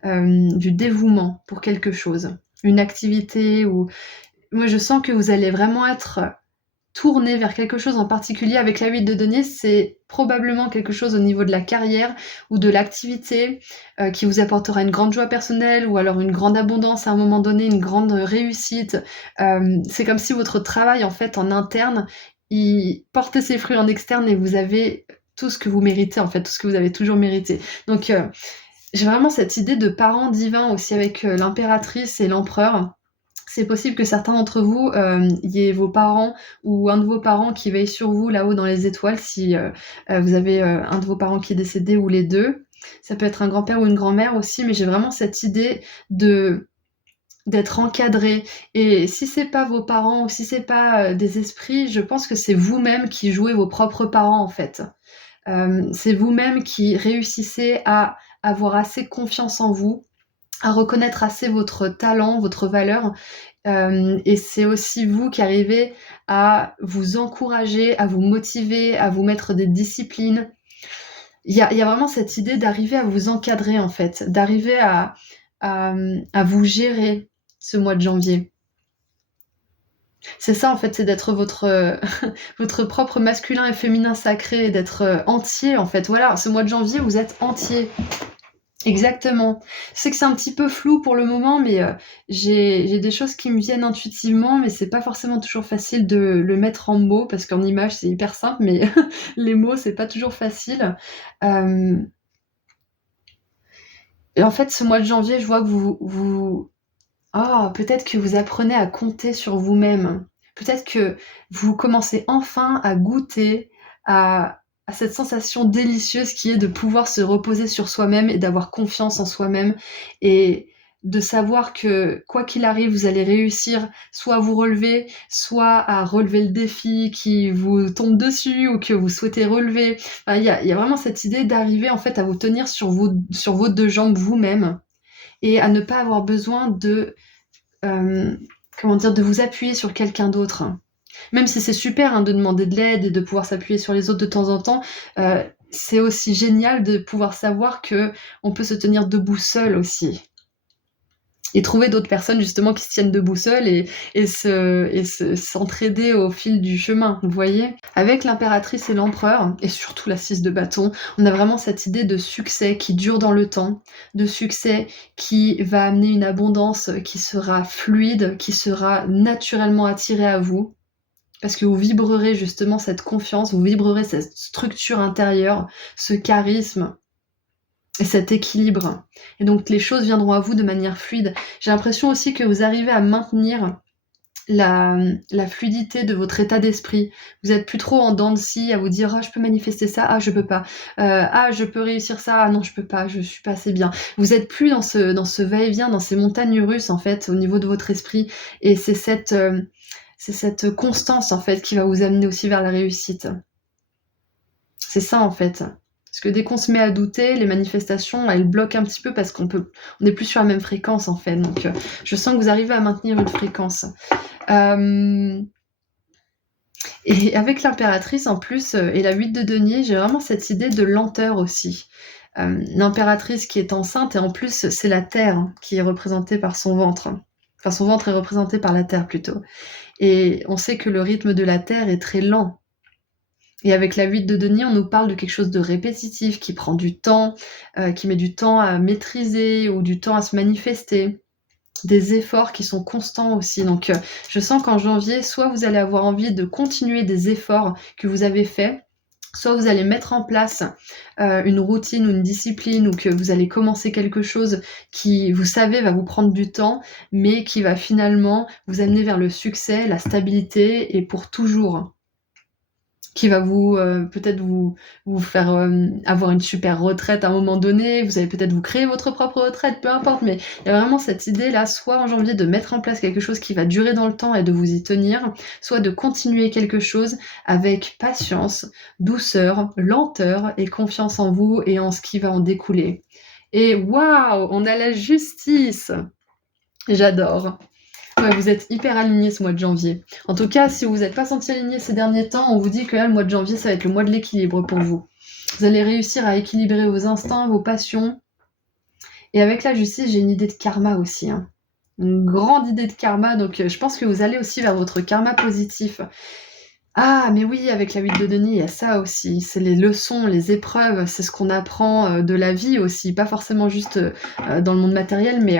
du dévouement pour quelque chose. Une activité ou... Moi, je sens que vous allez vraiment être tourné vers quelque chose en particulier. Avec la 8 de denier, c'est probablement quelque chose au niveau de la carrière ou de l'activité qui vous apportera une grande joie personnelle ou alors une grande abondance à un moment donné, une grande réussite. C'est comme si votre travail en fait en interne, il portait ses fruits en externe et vous avez tout ce que vous méritez en fait, tout ce que vous avez toujours mérité. Donc j'ai vraiment cette idée de parent divin aussi avec l'impératrice et l'empereur. C'est possible que certains d'entre vous, y ait vos parents ou un de vos parents qui veille sur vous là-haut dans les étoiles si vous avez un de vos parents qui est décédé ou les deux. Ça peut être un grand-père ou une grand-mère aussi, mais j'ai vraiment cette idée d'être encadré. Et si c'est pas vos parents ou si c'est pas des esprits, je pense que c'est vous-même qui jouez vos propres parents en fait. C'est vous-même qui réussissez à avoir assez confiance en vous, à reconnaître assez votre talent, votre valeur. Et c'est aussi vous qui arrivez à vous encourager, à vous motiver, à vous mettre des disciplines. Il y a vraiment cette idée d'arriver à vous encadrer en fait, d'arriver à vous gérer ce mois de janvier. C'est ça en fait, c'est d'être votre, votre propre masculin et féminin sacré, d'être entier en fait. Voilà, ce mois de janvier, vous êtes entier. Exactement. Je sais que c'est un petit peu flou pour le moment, mais j'ai des choses qui me viennent intuitivement, mais c'est pas forcément toujours facile de le mettre en mots, parce qu'en image, c'est hyper simple, mais les mots, c'est pas toujours facile. Et en fait, ce mois de janvier, je vois que peut-être que vous apprenez à compter sur vous-même. Peut-être que vous commencez enfin à goûter à cette sensation délicieuse qui est de pouvoir se reposer sur soi-même et d'avoir confiance en soi-même et de savoir que quoi qu'il arrive, vous allez réussir soit à vous relever, soit à relever le défi qui vous tombe dessus ou que vous souhaitez relever. Enfin, il y a vraiment cette idée d'arriver en fait à vous tenir sur vos deux jambes vous-même et à ne pas avoir besoin de de vous appuyer sur quelqu'un d'autre. Même si c'est super de demander de l'aide et de pouvoir s'appuyer sur les autres de temps en temps, c'est aussi génial de pouvoir savoir que on peut se tenir debout seul aussi. Et trouver d'autres personnes justement qui se tiennent debout seules s'entraider au fil du chemin, vous voyez? Avec l'impératrice et l'empereur, et surtout la 6 de bâton, on a vraiment cette idée de succès qui dure dans le temps, de succès qui va amener une abondance qui sera fluide, qui sera naturellement attirée à vous. Parce que vous vibrerez justement cette confiance, vous vibrerez cette structure intérieure, ce charisme et cet équilibre. Et donc les choses viendront à vous de manière fluide. J'ai l'impression aussi que vous arrivez à maintenir la fluidité de votre état d'esprit. Vous êtes plus trop en dents de scie à vous dire: «Ah, je peux manifester ça, ah, je peux pas. Ah, je peux réussir ça, ah non, je peux pas, je suis pas assez bien». Vous êtes plus dans ce va-et-vient, dans ces montagnes russes, en fait, au niveau de votre esprit et c'est cette constance, en fait, qui va vous amener aussi vers la réussite. C'est ça, en fait. Parce que dès qu'on se met à douter, les manifestations, elles bloquent un petit peu parce on n'est plus sur la même fréquence, en fait. Donc, je sens que vous arrivez à maintenir une fréquence. Et avec l'impératrice, en plus, et la 8 de denier, j'ai vraiment cette idée de lenteur aussi. L'impératrice qui est enceinte, et en plus, c'est la terre qui est représentée par son ventre. Enfin, son ventre est représenté par la terre, plutôt. Et on sait que le rythme de la terre est très lent. Et avec la 8 de denier, on nous parle de quelque chose de répétitif, qui prend du temps, qui met du temps à maîtriser ou du temps à se manifester. Des efforts qui sont constants aussi. Donc, je sens qu'en janvier, soit vous allez avoir envie de continuer des efforts que vous avez faits, soit vous allez mettre en place une routine ou une discipline, ou que vous allez commencer quelque chose qui, vous savez, va vous prendre du temps, mais qui va finalement vous amener vers le succès, la stabilité, et pour toujours. Qui va vous peut-être vous faire avoir une super retraite à un moment donné. Vous allez peut-être vous créer votre propre retraite, peu importe, mais il y a vraiment cette idée-là, soit en janvier de mettre en place quelque chose qui va durer dans le temps et de vous y tenir, soit de continuer quelque chose avec patience, douceur, lenteur et confiance en vous et en ce qui va en découler. Et waouh, on a la justice! J'adore. Ouais, vous êtes hyper alignés ce mois de janvier. En tout cas, si vous n'êtes pas senti aligné ces derniers temps, on vous dit que là, le mois de janvier, ça va être le mois de l'équilibre pour vous. Vous allez réussir à équilibrer vos instincts, vos passions. Et avec la justice, j'ai une idée de karma aussi. Une grande idée de karma, donc je pense que vous allez aussi vers votre karma positif. Ah, mais oui, avec la 8 de denier, il y a ça aussi. C'est les leçons, les épreuves, c'est ce qu'on apprend de la vie aussi. Pas forcément juste dans le monde matériel, mais...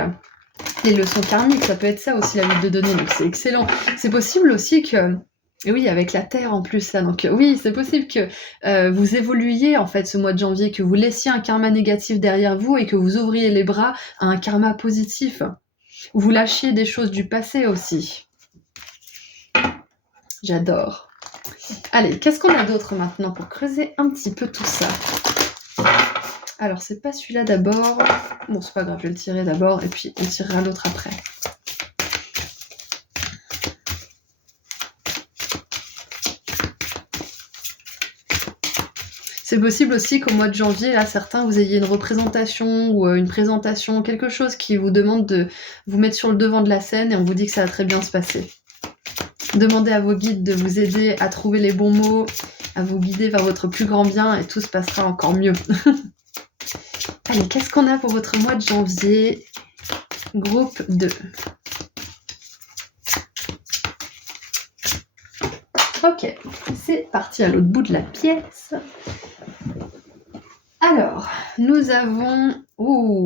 les leçons karmiques, ça peut être ça aussi, la 8 de denier, donc c'est excellent. C'est possible aussi que, et oui, avec la Terre en plus, là, donc oui, c'est possible que vous évoluiez en fait ce mois de janvier, que vous laissiez un karma négatif derrière vous et que vous ouvriez les bras à un karma positif. Vous lâchiez des choses du passé aussi. J'adore. Allez, qu'est-ce qu'on a d'autre maintenant pour creuser un petit peu tout ça? Alors, c'est pas celui-là d'abord. Bon, c'est pas grave, je vais le tirer d'abord et puis on tirera l'autre après. C'est possible aussi qu'au mois de janvier, là, certains, vous ayez une représentation ou une présentation, quelque chose qui vous demande de vous mettre sur le devant de la scène et on vous dit que ça va très bien se passer. Demandez à vos guides de vous aider à trouver les bons mots, à vous guider vers votre plus grand bien et tout se passera encore mieux. Allez, qu'est-ce qu'on a pour votre mois de janvier? Groupe 2. Ok, c'est parti à l'autre bout de la pièce. Alors, nous avons...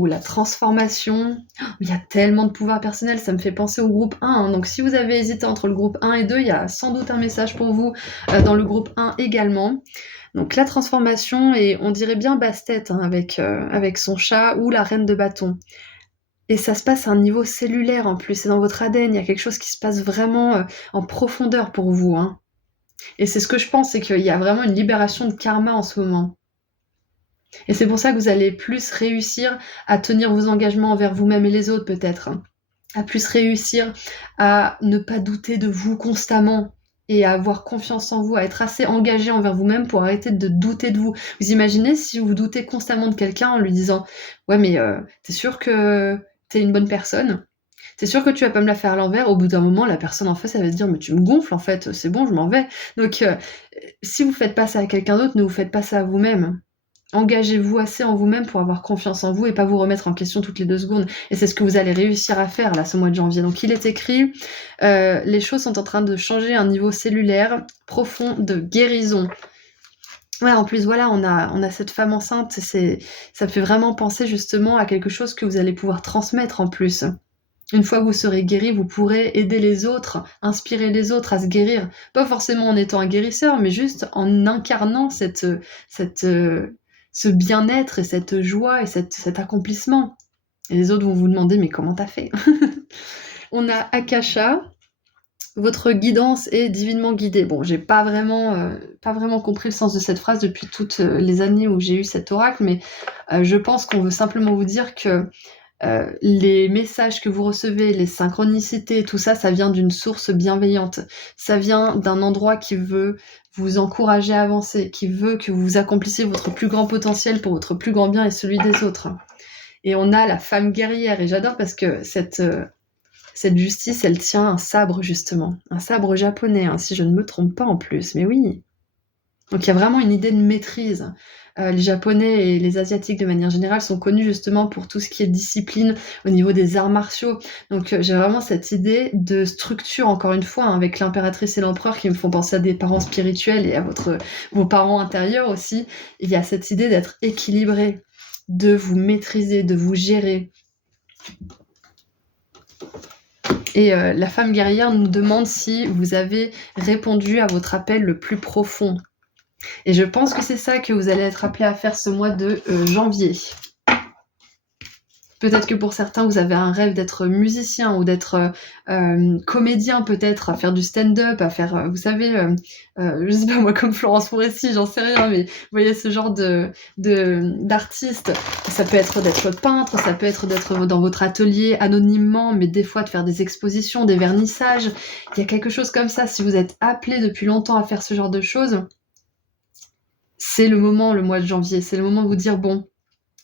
la transformation. Il y a tellement de pouvoir personnel, ça me fait penser au groupe 1. Donc si vous avez hésité entre le groupe 1 et 2, il y a sans doute un message pour vous dans le groupe 1 également. Donc la transformation, et on dirait bien Bastet avec son chat, ou la reine de bâton. Et ça se passe à un niveau cellulaire en plus, c'est dans votre ADN, il y a quelque chose qui se passe vraiment en profondeur pour vous. Et c'est ce que je pense, c'est qu'il y a vraiment une libération de karma en ce moment. Et c'est pour ça que vous allez plus réussir à tenir vos engagements envers vous-même et les autres peut-être. À plus réussir à ne pas douter de vous constamment et à avoir confiance en vous, à être assez engagé envers vous-même pour arrêter de douter de vous. Vous imaginez si vous doutez constamment de quelqu'un en lui disant « Ouais, mais t'es sûr que t'es une bonne personne ? T'es sûr que tu vas pas me la faire à l'envers ?» Au bout d'un moment, la personne en face, elle va se dire « Mais tu me gonfles en fait, c'est bon, je m'en vais. » Donc, si vous faites pas ça à quelqu'un d'autre, ne vous faites pas ça à vous-même. Engagez-vous assez en vous-même pour avoir confiance en vous et pas vous remettre en question toutes les 2 secondes. Et c'est ce que vous allez réussir à faire là, ce mois de janvier. Donc il est écrit, les choses sont en train de changer à un niveau cellulaire profond de guérison. Ouais, en plus, voilà, on a cette femme enceinte, ça me fait vraiment penser justement à quelque chose que vous allez pouvoir transmettre en plus. Une fois que vous serez guéri, vous pourrez aider les autres, inspirer les autres à se guérir. Pas forcément en étant un guérisseur, mais juste en incarnant ce bien-être et cette joie et cet accomplissement. Et les autres vont vous demander, mais comment t'as fait? On a Akasha. Votre guidance est divinement guidée. Bon, j'ai pas vraiment compris le sens de cette phrase depuis toutes les années où j'ai eu cet oracle, mais je pense qu'on veut simplement vous dire que les messages que vous recevez, les synchronicités, tout ça, ça vient d'une source bienveillante. Ça vient d'un endroit qui veut vous encourager à avancer, qui veut que vous accomplissiez votre plus grand potentiel pour votre plus grand bien et celui des autres. Et on a la femme guerrière, et j'adore parce que cette justice, elle tient un sabre, justement. Un sabre japonais, hein, si je ne me trompe pas en plus. Mais oui. Donc il y a vraiment une idée de maîtrise. Les Japonais et les Asiatiques de manière générale sont connus justement pour tout ce qui est discipline au niveau des arts martiaux. Donc j'ai vraiment cette idée de structure, encore une fois, hein, avec l'impératrice et l'empereur qui me font penser à des parents spirituels et à vos parents intérieurs aussi. Il y a cette idée d'être équilibré, de vous maîtriser, de vous gérer. Et la femme guerrière nous demande si vous avez répondu à votre appel le plus profond. Et je pense que c'est ça que vous allez être appelé à faire ce mois de janvier. Peut-être que pour certains, vous avez un rêve d'être musicien ou d'être comédien peut-être, à faire du stand-up, à faire, vous savez, je sais pas moi, comme Florence Foresti, j'en sais rien, mais vous voyez ce genre d'artiste. Ça peut être d'être peintre, ça peut être d'être dans votre atelier anonymement, mais des fois de faire des expositions, des vernissages. Il y a quelque chose comme ça. Si vous êtes appelé depuis longtemps à faire ce genre de choses, c'est le moment, le mois de janvier. C'est le moment de vous dire, bon,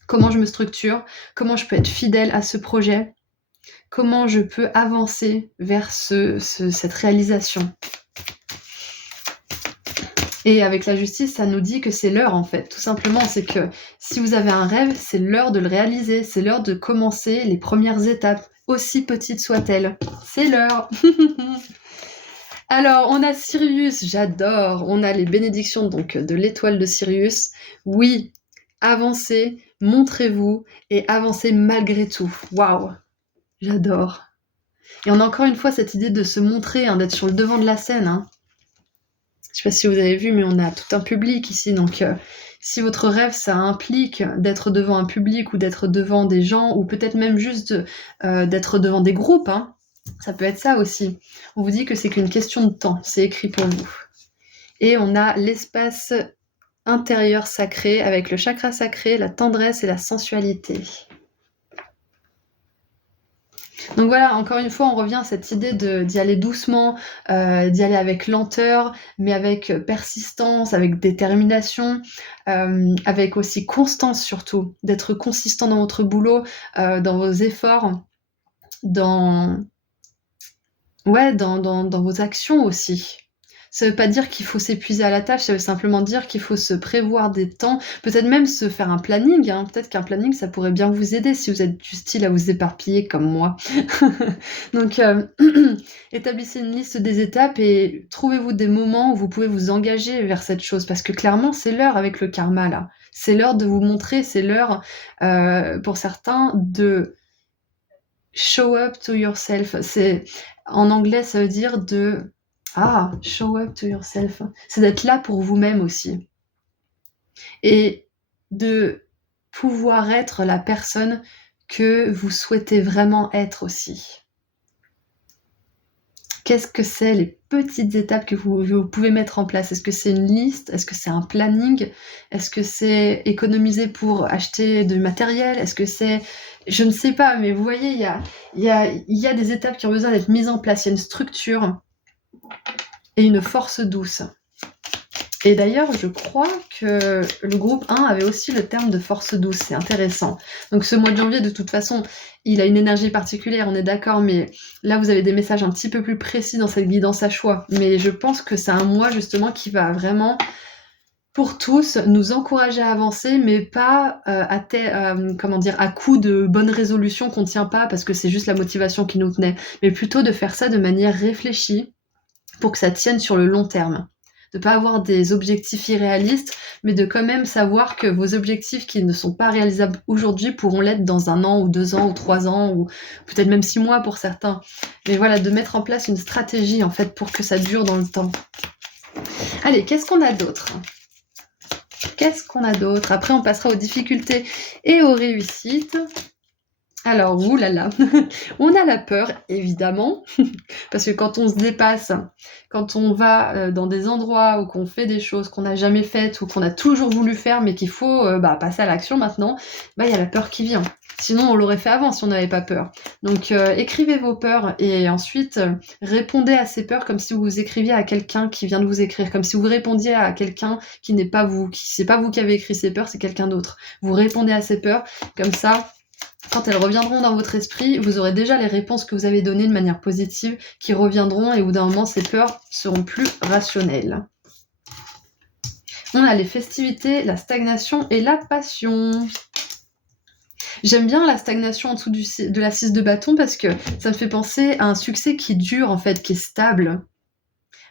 comment je me structure, comment je peux être fidèle à ce projet, comment je peux avancer vers cette réalisation. Et avec la justice, ça nous dit que c'est l'heure en fait. Tout simplement, c'est que si vous avez un rêve, c'est l'heure de le réaliser, c'est l'heure de commencer les premières étapes, aussi petites soient-elles. C'est l'heure. Alors, on a Sirius, j'adore. On a les bénédictions donc de l'étoile de Sirius. Oui, avancez, montrez-vous et avancez malgré tout. Waouh, j'adore. Et on a encore une fois cette idée de se montrer, hein, d'être sur le devant de la scène. Hein. Je sais pas si vous avez vu, mais on a tout un public ici. Donc, si votre rêve, ça implique d'être devant un public ou d'être devant des gens, ou peut-être même juste d'être devant des groupes, hein, ça peut être ça aussi. On vous dit que c'est qu'une question de temps. C'est écrit pour vous. Et on a l'espace intérieur sacré avec le chakra sacré, la tendresse et la sensualité. Donc voilà, encore une fois, on revient à cette idée d'y aller doucement, d'y aller avec lenteur, mais avec persistance, avec détermination, avec aussi constance surtout, d'être consistant dans votre boulot, dans vos efforts, dans vos actions aussi. Ça veut pas dire qu'il faut s'épuiser à la tâche, ça veut simplement dire qu'il faut se prévoir des temps, peut-être même se faire un planning, hein. Peut-être qu'un planning, ça pourrait bien vous aider si vous êtes du style à vous éparpiller comme moi. Donc, établissez une liste des étapes et trouvez-vous des moments où vous pouvez vous engager vers cette chose, parce que clairement, c'est l'heure avec le karma, là. C'est l'heure de vous montrer, c'est l'heure, pour certains, de show up to yourself. En anglais, ça veut dire show up to yourself. C'est d'être là pour vous-même aussi. Et de pouvoir être la personne que vous souhaitez vraiment être aussi. Qu'est-ce que c'est les petites étapes que vous pouvez mettre en place? Est-ce que c'est une liste? Est-ce que c'est un planning? Est-ce que c'est économiser pour acheter du matériel? Est-ce que c'est... Je ne sais pas, mais vous voyez, il y a des étapes qui ont besoin d'être mises en place. Il y a une structure et une force douce. Et d'ailleurs, je crois que le groupe 1 avait aussi le terme de force douce, c'est intéressant. Donc ce mois de janvier, de toute façon, il a une énergie particulière, on est d'accord, mais là, vous avez des messages un petit peu plus précis dans cette guidance à choix. Mais je pense que c'est un mois, justement, qui va vraiment pour tous, nous encourager à avancer, mais pas à coup de bonnes résolutions qu'on tient pas parce que c'est juste la motivation qui nous tenait, mais plutôt de faire ça de manière réfléchie pour que ça tienne sur le long terme. De pas avoir des objectifs irréalistes, mais de quand même savoir que vos objectifs qui ne sont pas réalisables aujourd'hui pourront l'être dans 1 an ou 2 ans ou 3 ans ou peut-être même 6 mois pour certains. Mais voilà, de mettre en place une stratégie en fait pour que ça dure dans le temps. Allez, qu'est-ce qu'on a d'autre ? Après, on passera aux difficultés et aux réussites. Alors, oulala, on a la peur, évidemment, parce que quand on se dépasse, quand on va dans des endroits où qu'on fait des choses qu'on n'a jamais faites ou qu'on a toujours voulu faire mais qu'il faut passer à l'action maintenant, il y a la peur qui vient. Sinon, on l'aurait fait avant si on n'avait pas peur. Donc, écrivez vos peurs et ensuite, répondez à ces peurs comme si vous écriviez à quelqu'un qui vient de vous écrire, comme si vous répondiez à quelqu'un qui n'est pas vous, c'est pas vous qui avez écrit ces peurs, c'est quelqu'un d'autre. Vous répondez à ces peurs, comme ça, quand elles reviendront dans votre esprit, vous aurez déjà les réponses que vous avez données de manière positive qui reviendront et au bout d'un moment, ces peurs seront plus rationnelles. On a les festivités, la stagnation et la passion. J'aime bien la stagnation en dessous de la 6 de bâton parce que ça me fait penser à un succès qui dure en fait, qui est stable.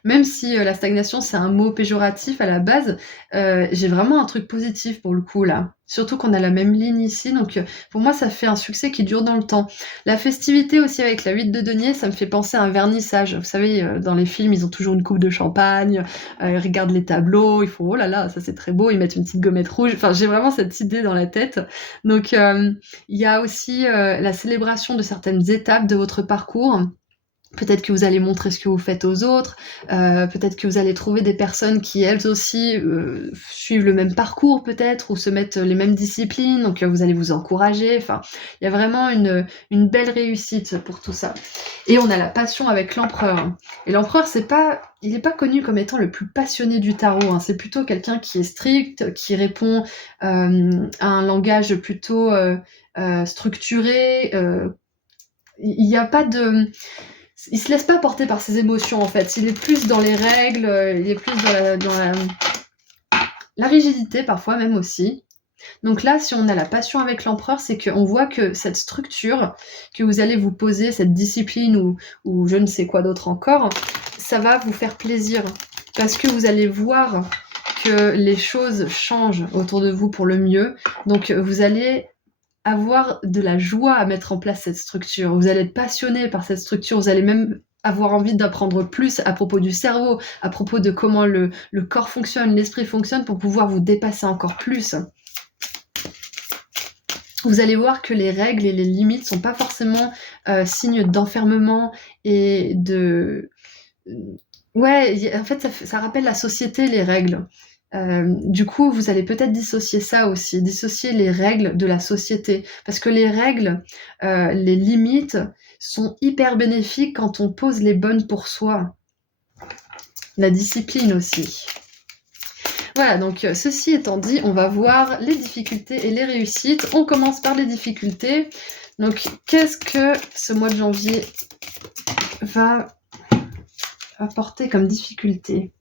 Même si la stagnation, c'est un mot péjoratif à la base, j'ai vraiment un truc positif pour le coup là. Surtout qu'on a la même ligne ici, donc pour moi, ça fait un succès qui dure dans le temps. La festivité aussi avec la 8 de denier, ça me fait penser à un vernissage. Vous savez, dans les films, ils ont toujours une coupe de champagne, ils regardent les tableaux, ils font « Oh là là, ça c'est très beau », ils mettent une petite gommette rouge. Enfin, j'ai vraiment cette idée dans la tête. Donc, il y a aussi la célébration de certaines étapes de votre parcours. Peut-être que vous allez montrer ce que vous faites aux autres, peut-être que vous allez trouver des personnes qui, elles aussi, suivent le même parcours peut-être, ou se mettent les mêmes disciplines, donc vous allez vous encourager. Enfin, il y a vraiment une belle réussite pour tout ça. Et on a la passion avec l'empereur. Et l'empereur, il n'est pas connu comme étant le plus passionné du tarot, hein. C'est plutôt quelqu'un qui est strict, qui répond à un langage plutôt structuré. Il n'y a pas de... Il se laisse pas porter par ses émotions en fait, il est plus dans les règles, il est plus dans la rigidité parfois même aussi. Donc là, si on a la passion avec l'empereur, c'est qu'on voit que cette structure que vous allez vous poser, cette discipline ou je ne sais quoi d'autre encore, ça va vous faire plaisir parce que vous allez voir que les choses changent autour de vous pour le mieux. Donc vous allez avoir de la joie à mettre en place cette structure. Vous allez être passionné par cette structure, vous allez même avoir envie d'apprendre plus à propos du cerveau, à propos de comment le corps fonctionne, l'esprit fonctionne pour pouvoir vous dépasser encore plus. Vous allez voir que les règles et les limites sont pas forcément signes d'enfermement et de... Ouais, en fait, ça rappelle la société, les règles. Du coup, vous allez peut-être dissocier ça aussi, dissocier les règles de la société. Parce que les règles, les limites sont hyper bénéfiques quand on pose les bonnes pour soi. La discipline aussi. Voilà, donc ceci étant dit, on va voir les difficultés et les réussites. On commence par les difficultés. Donc, qu'est-ce que ce mois de janvier va apporter comme difficulté ?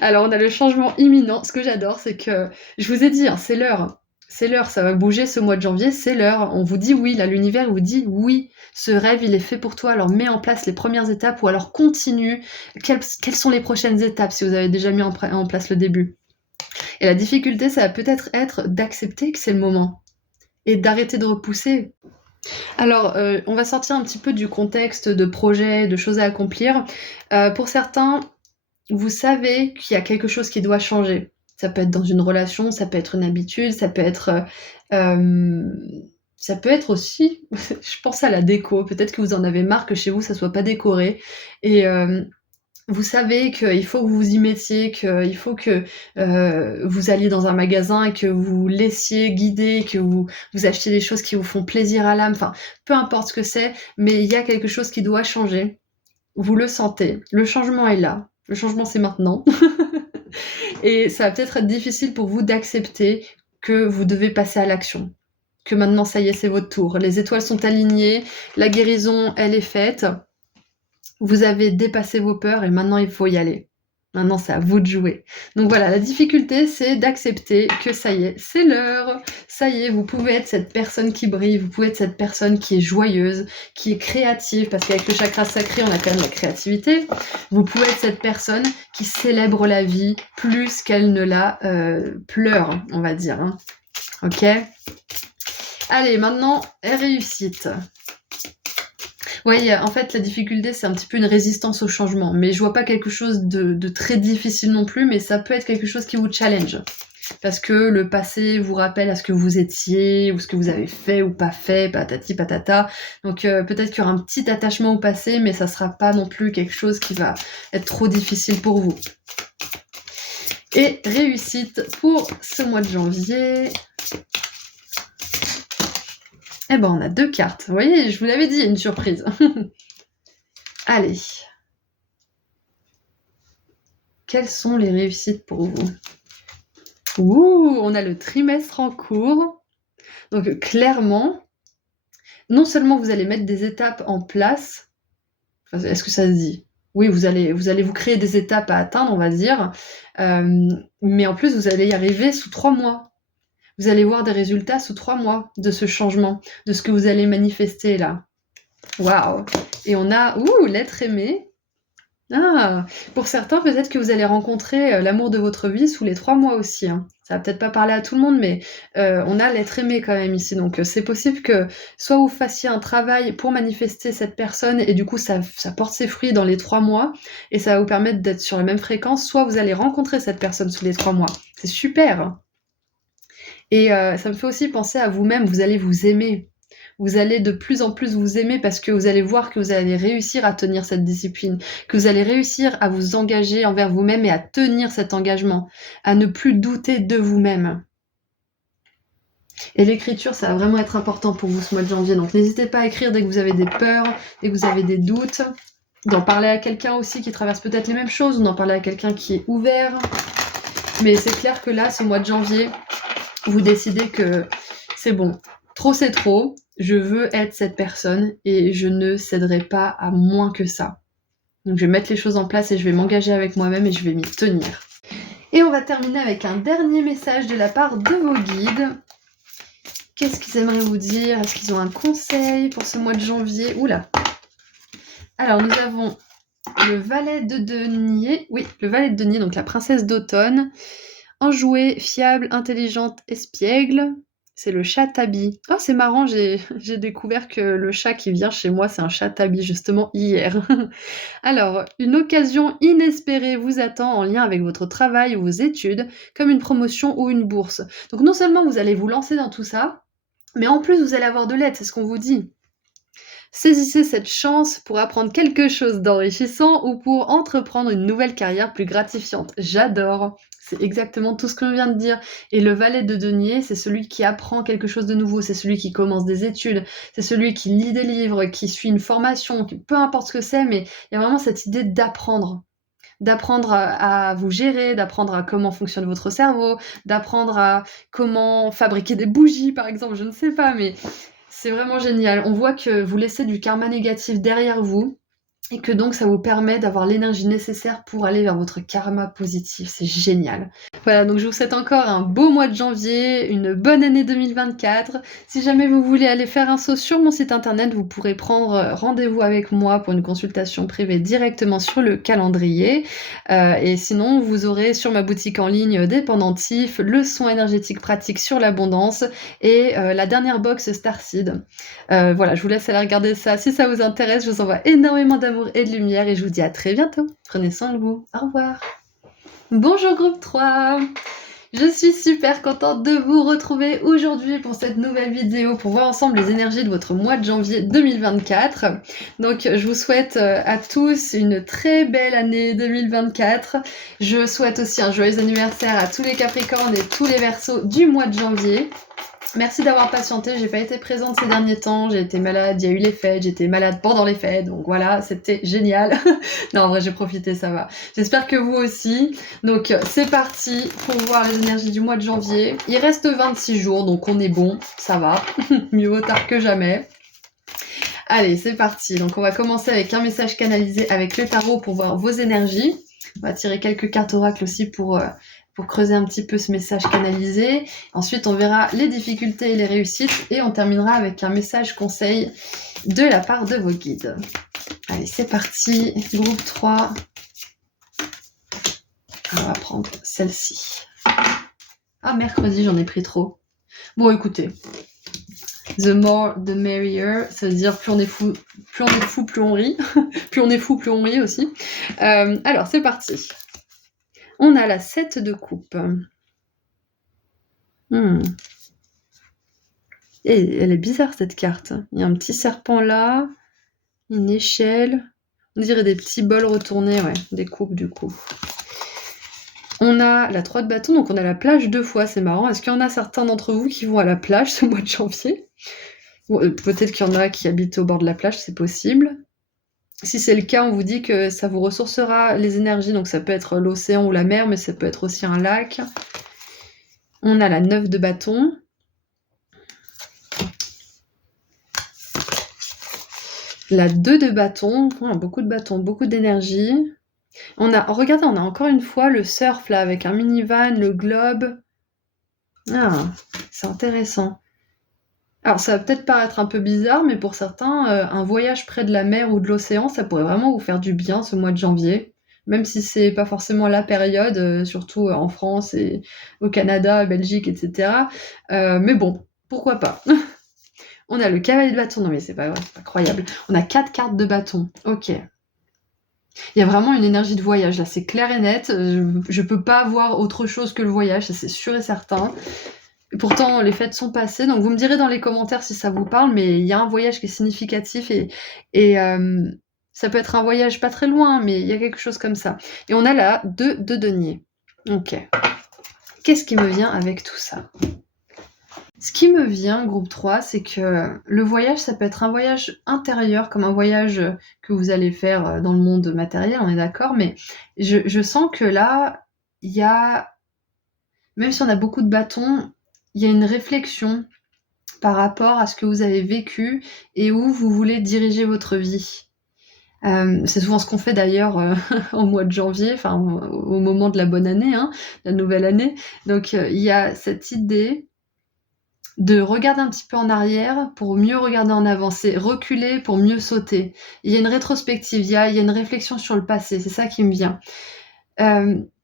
Alors, on a le changement imminent. Ce que j'adore, c'est que, je vous ai dit, hein, c'est l'heure. C'est l'heure, ça va bouger ce mois de janvier, c'est l'heure. On vous dit oui, là, l'univers vous dit oui. Ce rêve, il est fait pour toi. Alors, mets en place les premières étapes ou alors continue. Quelles sont les prochaines étapes si vous avez déjà mis en place le début ? Et la difficulté, ça va peut-être être d'accepter que c'est le moment et d'arrêter de repousser. Alors, on va sortir un petit peu du contexte de projet, de choses à accomplir. Pour certains, vous savez qu'il y a quelque chose qui doit changer. Ça peut être dans une relation, ça peut être une habitude, ça peut être aussi, je pense à la déco, peut-être que vous en avez marre que chez vous ça soit pas décoré et vous savez qu'il faut que vous vous y mettiez, qu'il faut que vous alliez dans un magasin et que vous vous laissiez guider, que vous achetiez des choses qui vous font plaisir à l'âme, enfin, peu importe ce que c'est, mais il y a quelque chose qui doit changer. Vous le sentez, le changement est là. Le changement, c'est maintenant. Et ça va peut-être être difficile pour vous d'accepter que vous devez passer à l'action. Que maintenant, ça y est, c'est votre tour. Les étoiles sont alignées, la guérison, elle est faite. Vous avez dépassé vos peurs et maintenant, il faut y aller. Maintenant, c'est à vous de jouer. Donc voilà, la difficulté, c'est d'accepter que ça y est, c'est l'heure. Ça y est, vous pouvez être cette personne qui brille, vous pouvez être cette personne qui est joyeuse, qui est créative, parce qu'avec le chakra sacré, on a quand même la créativité. Vous pouvez être cette personne qui célèbre la vie plus qu'elle ne la pleure, on va dire. Hein. Ok ? Allez, maintenant, réussite. Oui, en fait, la difficulté, c'est un petit peu une résistance au changement. Mais je vois pas quelque chose de très difficile non plus, mais ça peut être quelque chose qui vous challenge. Parce que le passé vous rappelle à ce que vous étiez, ou ce que vous avez fait ou pas fait, patati patata. Donc peut-être qu'il y aura un petit attachement au passé, mais ça sera pas non plus quelque chose qui va être trop difficile pour vous. Et réussite pour ce mois de janvier. Eh ben, on a 2 cartes. Vous voyez, je vous l'avais dit, il y a une surprise. Allez. Quelles sont les réussites pour vous? Ouh, on a le trimestre en cours. Donc, clairement, non seulement vous allez mettre des étapes en place, enfin, est-ce que ça se dit? Oui, vous allez vous créer des étapes à atteindre, on va dire, mais en plus, vous allez y arriver sous 3 mois. Vous allez voir des résultats sous 3 mois de ce changement, de ce que vous allez manifester là. Waouh! Et on a, l'être aimé. Ah! Pour certains, peut-être que vous allez rencontrer l'amour de votre vie sous les 3 mois aussi. Hein. Ça va peut-être pas parler à tout le monde, mais on a l'être aimé quand même ici. Donc c'est possible que soit vous fassiez un travail pour manifester cette personne et du coup ça porte ses fruits dans les 3 mois et ça va vous permettre d'être sur la même fréquence, soit vous allez rencontrer cette personne sous les 3 mois. C'est super! Et ça me fait aussi penser à vous-même, vous allez vous aimer. Vous allez de plus en plus vous aimer parce que vous allez voir que vous allez réussir à tenir cette discipline, que vous allez réussir à vous engager envers vous-même et à tenir cet engagement, à ne plus douter de vous-même. Et l'écriture, ça va vraiment être important pour vous ce mois de janvier. Donc n'hésitez pas à écrire dès que vous avez des peurs, dès que vous avez des doutes, d'en parler à quelqu'un aussi qui traverse peut-être les mêmes choses, ou d'en parler à quelqu'un qui est ouvert. Mais c'est clair que là, ce mois de janvier, vous décidez que c'est bon, trop c'est trop, je veux être cette personne et je ne céderai pas à moins que ça. Donc je vais mettre les choses en place et je vais m'engager avec moi-même et je vais m'y tenir. Et on va terminer avec un dernier message de la part de vos guides. Qu'est-ce qu'ils aimeraient vous dire? Est-ce qu'ils ont un conseil pour ce mois de janvier? Oula! Alors nous avons le valet de denier. Oui, le valet de denier, donc la princesse d'automne. Enjouée, fiable, intelligente, espiègle. C'est le chat Tabi. Oh, c'est marrant, j'ai découvert que le chat qui vient chez moi, c'est un chat Tabi, justement, hier. Alors, une occasion inespérée vous attend en lien avec votre travail ou vos études, comme une promotion ou une bourse. Donc non seulement vous allez vous lancer dans tout ça, mais en plus vous allez avoir de l'aide, c'est ce qu'on vous dit. Saisissez cette chance pour apprendre quelque chose d'enrichissant ou pour entreprendre une nouvelle carrière plus gratifiante. J'adore! C'est exactement tout ce que je viens de dire. Et le valet de denier, c'est celui qui apprend quelque chose de nouveau, c'est celui qui commence des études, c'est celui qui lit des livres, qui suit une formation, peu importe ce que c'est, mais il y a vraiment cette idée d'apprendre. D'apprendre à vous gérer, d'apprendre à comment fonctionne votre cerveau, d'apprendre à comment fabriquer des bougies, par exemple, je ne sais pas, mais c'est vraiment génial. On voit que vous laissez du karma négatif derrière vous et que donc ça vous permet d'avoir l'énergie nécessaire pour aller vers votre karma positif. C'est génial. Voilà, donc je vous souhaite encore un beau mois de janvier, une bonne année 2024. Si jamais vous voulez aller faire un saut sur mon site internet, vous pourrez prendre rendez-vous avec moi pour une consultation privée directement sur le calendrier. Et sinon, vous aurez sur ma boutique en ligne des pendentifs, le son énergétique pratique sur l'abondance et la dernière box Starseed. Voilà, je vous laisse aller regarder ça. Si ça vous intéresse, je vous envoie énormément d'amour et de lumière et je vous dis à très bientôt. Prenez soin de vous. Au revoir. Bonjour groupe 3. Je suis super contente de vous retrouver aujourd'hui pour cette nouvelle vidéo pour voir ensemble les énergies de votre mois de janvier 2024. Donc je vous souhaite à tous une très belle année 2024. Je souhaite aussi un joyeux anniversaire à tous les Capricornes et tous les Verseaux du mois de janvier. Merci d'avoir patienté, j'ai pas été présente ces derniers temps, j'ai été malade, il y a eu les fêtes, j'étais malade pendant les fêtes, donc voilà, c'était génial. Non, en vrai, j'ai profité, ça va. J'espère que vous aussi. Donc, c'est parti pour voir les énergies du mois de janvier. Il reste 26 jours, donc on est bon, ça va. Mieux vaut tard que jamais. Allez, c'est parti. Donc, on va commencer avec un message canalisé avec le tarot pour voir vos énergies. On va tirer quelques cartes oracles aussi pour creuser un petit peu ce message canalisé. Ensuite, on verra les difficultés et les réussites. Et on terminera avec un message conseil de la part de vos guides. Allez, c'est parti. Groupe 3. On va prendre celle-ci. Ah, mercredi, j'en ai pris trop. Bon, écoutez. The more, the merrier. Ça veut dire plus on est fou, plus on rit. Plus on est fou, plus on rit aussi. Alors, c'est parti. On a la 7 de coupe. Et elle est bizarre, cette carte. Il y a un petit serpent là. Une échelle. On dirait des petits bols retournés. Ouais, des coupes du coup. On a la 3 de bâton, donc on a la plage 2 fois, c'est marrant. Est-ce qu'il y en a certains d'entre vous qui vont à la plage ce mois de janvier? Peut-être qu'il y en a qui habitent au bord de la plage, c'est possible. Si c'est le cas, on vous dit que ça vous ressourcera les énergies, donc ça peut être l'océan ou la mer, mais ça peut être aussi un lac. On a la 9 de bâton. La 2 de bâton, beaucoup de bâtons, beaucoup d'énergie. Regardez, on a encore une fois le surf là, avec un minivan, le globe. Ah, c'est intéressant. Alors ça va peut-être paraître un peu bizarre, mais pour certains, un voyage près de la mer ou de l'océan, ça pourrait vraiment vous faire du bien ce mois de janvier. Même si c'est pas forcément la période, surtout en France et au Canada, Belgique, etc. Mais bon, pourquoi pas. On a le cavalier de bâton, non mais c'est pas vrai, c'est incroyable. On a 4 cartes de bâton, ok. Il y a vraiment une énergie de voyage, là c'est clair et net. Je peux pas voir autre chose que le voyage, ça c'est sûr et certain. Et pourtant, les fêtes sont passées, donc vous me direz dans les commentaires si ça vous parle, mais il y a un voyage qui est significatif et ça peut être un voyage pas très loin, mais il y a quelque chose comme ça. Et on a là 2 de denier. Ok. Qu'est-ce qui me vient avec tout ça? Ce qui me vient, groupe 3, c'est que le voyage, ça peut être un voyage intérieur, comme un voyage que vous allez faire dans le monde matériel, on est d'accord, mais je sens que là, il y a, même si on a beaucoup de bâtons, il y a une réflexion par rapport à ce que vous avez vécu et où vous voulez diriger votre vie. C'est souvent ce qu'on fait d'ailleurs en mois de janvier, enfin au moment de la bonne année, la nouvelle année. Donc il y a cette idée de regarder un petit peu en arrière pour mieux regarder en avant, c'est reculer pour mieux sauter. Il y a une rétrospective, il y a une réflexion sur le passé, c'est ça qui me vient.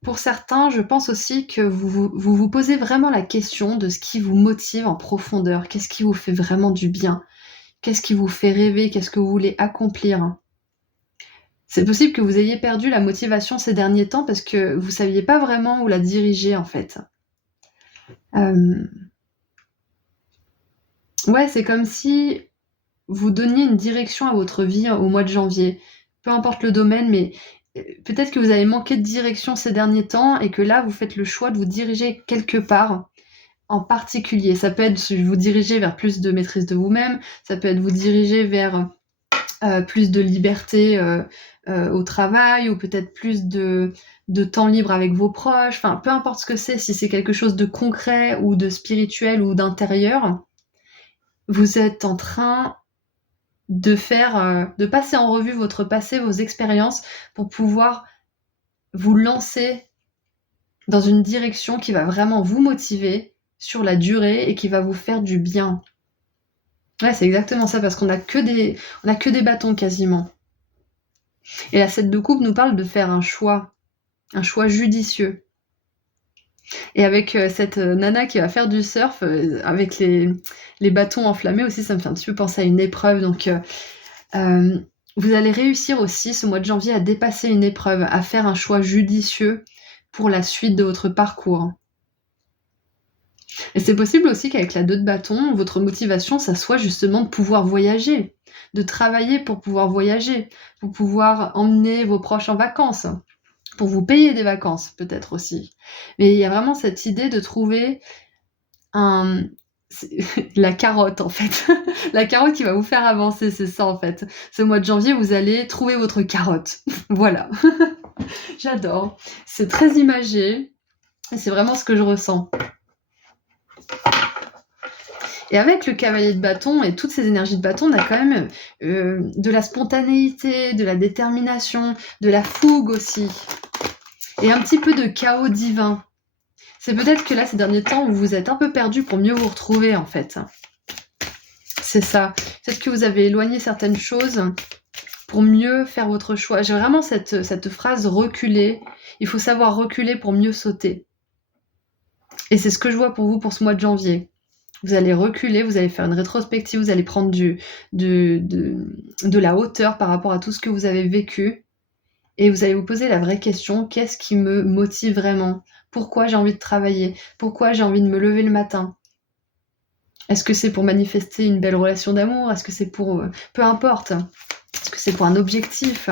Pour certains, je pense aussi que vous posez vraiment la question de ce qui vous motive en profondeur. Qu'est-ce qui vous fait vraiment du bien? Qu'est-ce qui vous fait rêver? Qu'est-ce que vous voulez accomplir? C'est possible que vous ayez perdu la motivation ces derniers temps parce que vous saviez pas vraiment où la diriger en fait. Ouais, c'est comme si vous donniez une direction à votre vie au mois de janvier. Peu importe le domaine, mais peut-être que vous avez manqué de direction ces derniers temps et que là, vous faites le choix de vous diriger quelque part en particulier. Ça peut être vous diriger vers plus de maîtrise de vous-même, ça peut être vous diriger vers plus de liberté au travail ou peut-être plus de temps libre avec vos proches. Enfin, peu importe ce que c'est, si c'est quelque chose de concret ou de spirituel ou d'intérieur, vous êtes en train de passer en revue votre passé, vos expériences, pour pouvoir vous lancer dans une direction qui va vraiment vous motiver sur la durée et qui va vous faire du bien. Ouais, c'est exactement ça, parce qu'on a que des bâtons quasiment. Et la 7 de coupe nous parle de faire un choix judicieux. Et avec cette nana qui va faire du surf, avec les bâtons enflammés aussi, ça me fait un petit peu penser à une épreuve. Donc, vous allez réussir aussi ce mois de janvier à dépasser une épreuve, à faire un choix judicieux pour la suite de votre parcours. Et c'est possible aussi qu'avec la 2 de bâton, votre motivation, ça soit justement de pouvoir voyager, de travailler pour pouvoir voyager, pour pouvoir emmener vos proches en vacances, pour vous payer des vacances peut-être aussi. Mais il y a vraiment cette idée de trouver la carotte en fait. La carotte qui va vous faire avancer, c'est ça en fait. Ce mois de janvier, vous allez trouver votre carotte. Voilà. J'adore. C'est très imagé. Et c'est vraiment ce que je ressens. Et avec le cavalier de bâton et toutes ces énergies de bâton, on a quand même de la spontanéité, de la détermination, de la fougue aussi. et un petit peu de chaos divin. C'est peut-être que là, ces derniers temps, vous vous êtes un peu perdu pour mieux vous retrouver, en fait. C'est ça. Peut-être que vous avez éloigné certaines choses pour mieux faire votre choix. J'ai vraiment cette phrase reculer. Il faut savoir reculer pour mieux sauter. Et c'est ce que je vois pour vous pour ce mois de janvier. Vous allez reculer, vous allez faire une rétrospective, vous allez prendre de la hauteur par rapport à tout ce que vous avez vécu. Et vous allez vous poser la vraie question, qu'est-ce qui me motive vraiment? Pourquoi j'ai envie de travailler? Pourquoi j'ai envie de me lever le matin? Est-ce que c'est pour manifester une belle relation d'amour? Est-ce que c'est pour... peu importe. Est-ce que c'est pour un objectif?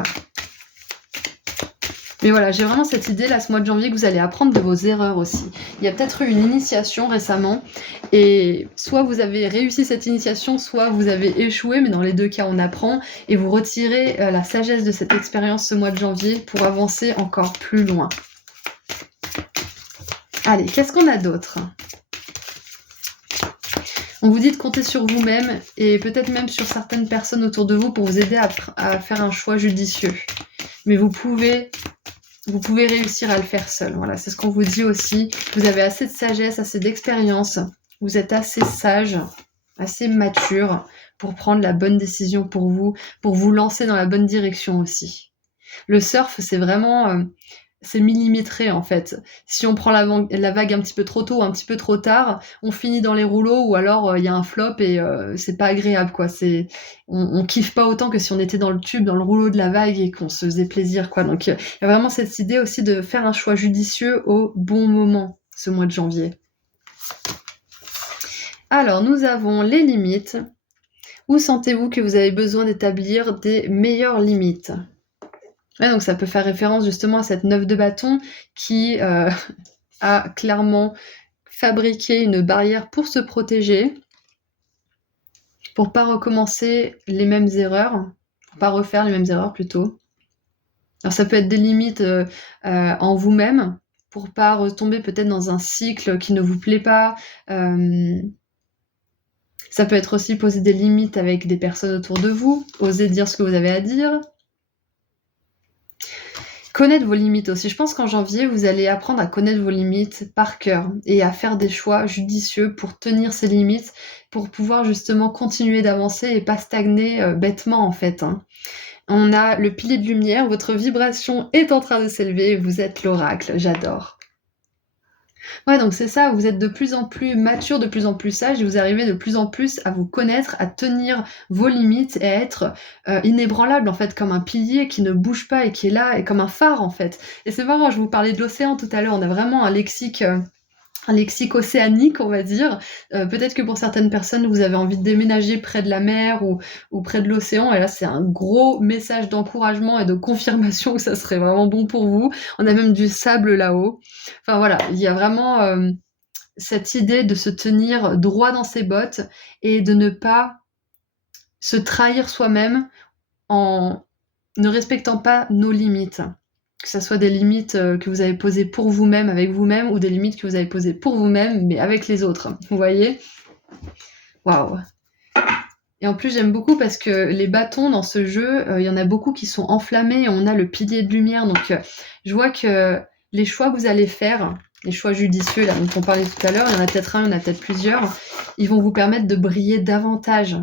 Mais voilà, j'ai vraiment cette idée là, ce mois de janvier, que vous allez apprendre de vos erreurs aussi. Il y a peut-être eu une initiation récemment, et soit vous avez réussi cette initiation, soit vous avez échoué, mais dans les deux cas, on apprend, et vous retirez la sagesse de cette expérience ce mois de janvier pour avancer encore plus loin. Allez, qu'est-ce qu'on a d'autre? On vous dit de compter sur vous-même, et peut-être même sur certaines personnes autour de vous pour vous aider à faire un choix judicieux. Mais vous pouvez réussir à le faire seul. Voilà, c'est ce qu'on vous dit aussi. Vous avez assez de sagesse, assez d'expérience. Vous êtes assez sage, assez mature pour prendre la bonne décision pour vous lancer dans la bonne direction aussi. Le surf, c'est vraiment... c'est millimétré en fait. Si on prend la vague un petit peu trop tôt, un petit peu trop tard, on finit dans les rouleaux, ou alors il y a un flop et c'est pas agréable quoi. On kiffe pas autant que si on était dans le tube, dans le rouleau de la vague et qu'on se faisait plaisir quoi. Donc il y a vraiment cette idée aussi de faire un choix judicieux au bon moment ce mois de janvier. Alors nous avons les limites. Où sentez-vous que vous avez besoin d'établir des meilleures limites? Ouais, donc ça peut faire référence justement à cette 9 de bâton qui a clairement fabriqué une barrière pour se protéger, pour pas recommencer les mêmes erreurs, pour pas refaire les mêmes erreurs plutôt. Alors ça peut être des limites en vous-même, pour pas retomber peut-être dans un cycle qui ne vous plaît pas. Ça peut être aussi poser des limites avec des personnes autour de vous, oser dire ce que vous avez à dire. Connaître vos limites aussi. Je pense qu'en janvier, vous allez apprendre à connaître vos limites par cœur et à faire des choix judicieux pour tenir ces limites, pour pouvoir justement continuer d'avancer et pas stagner bêtement en fait. On a le pilier de lumière, votre vibration est en train de s'élever, vous êtes l'oracle, j'adore. Ouais, donc c'est ça, vous êtes de plus en plus mature, de plus en plus sage, et vous arrivez de plus en plus à vous connaître, à tenir vos limites et à être inébranlable en fait, comme un pilier qui ne bouge pas et qui est là, et comme un phare en fait. Et c'est marrant, je vous parlais de l'océan tout à l'heure, on a vraiment un lexique océanique, on va dire. Peut-être que pour certaines personnes, vous avez envie de déménager près de la mer ou près de l'océan, et là, c'est un gros message d'encouragement et de confirmation que ça serait vraiment bon pour vous. On a même du sable là-haut. Enfin voilà, il y a vraiment cette idée de se tenir droit dans ses bottes et de ne pas se trahir soi-même en ne respectant pas nos limites. Que ça soit des limites que vous avez posées pour vous-même, avec vous-même, ou des limites que vous avez posées pour vous-même, mais avec les autres. Vous voyez? Waouh! Et en plus, j'aime beaucoup parce que les bâtons dans ce jeu, il y en a beaucoup qui sont enflammés, et on a le pilier de lumière. Donc, je vois que les choix que vous allez faire, les choix judicieux là, dont on parlait tout à l'heure, il y en a peut-être un, il y en a peut-être plusieurs, ils vont vous permettre de briller davantage.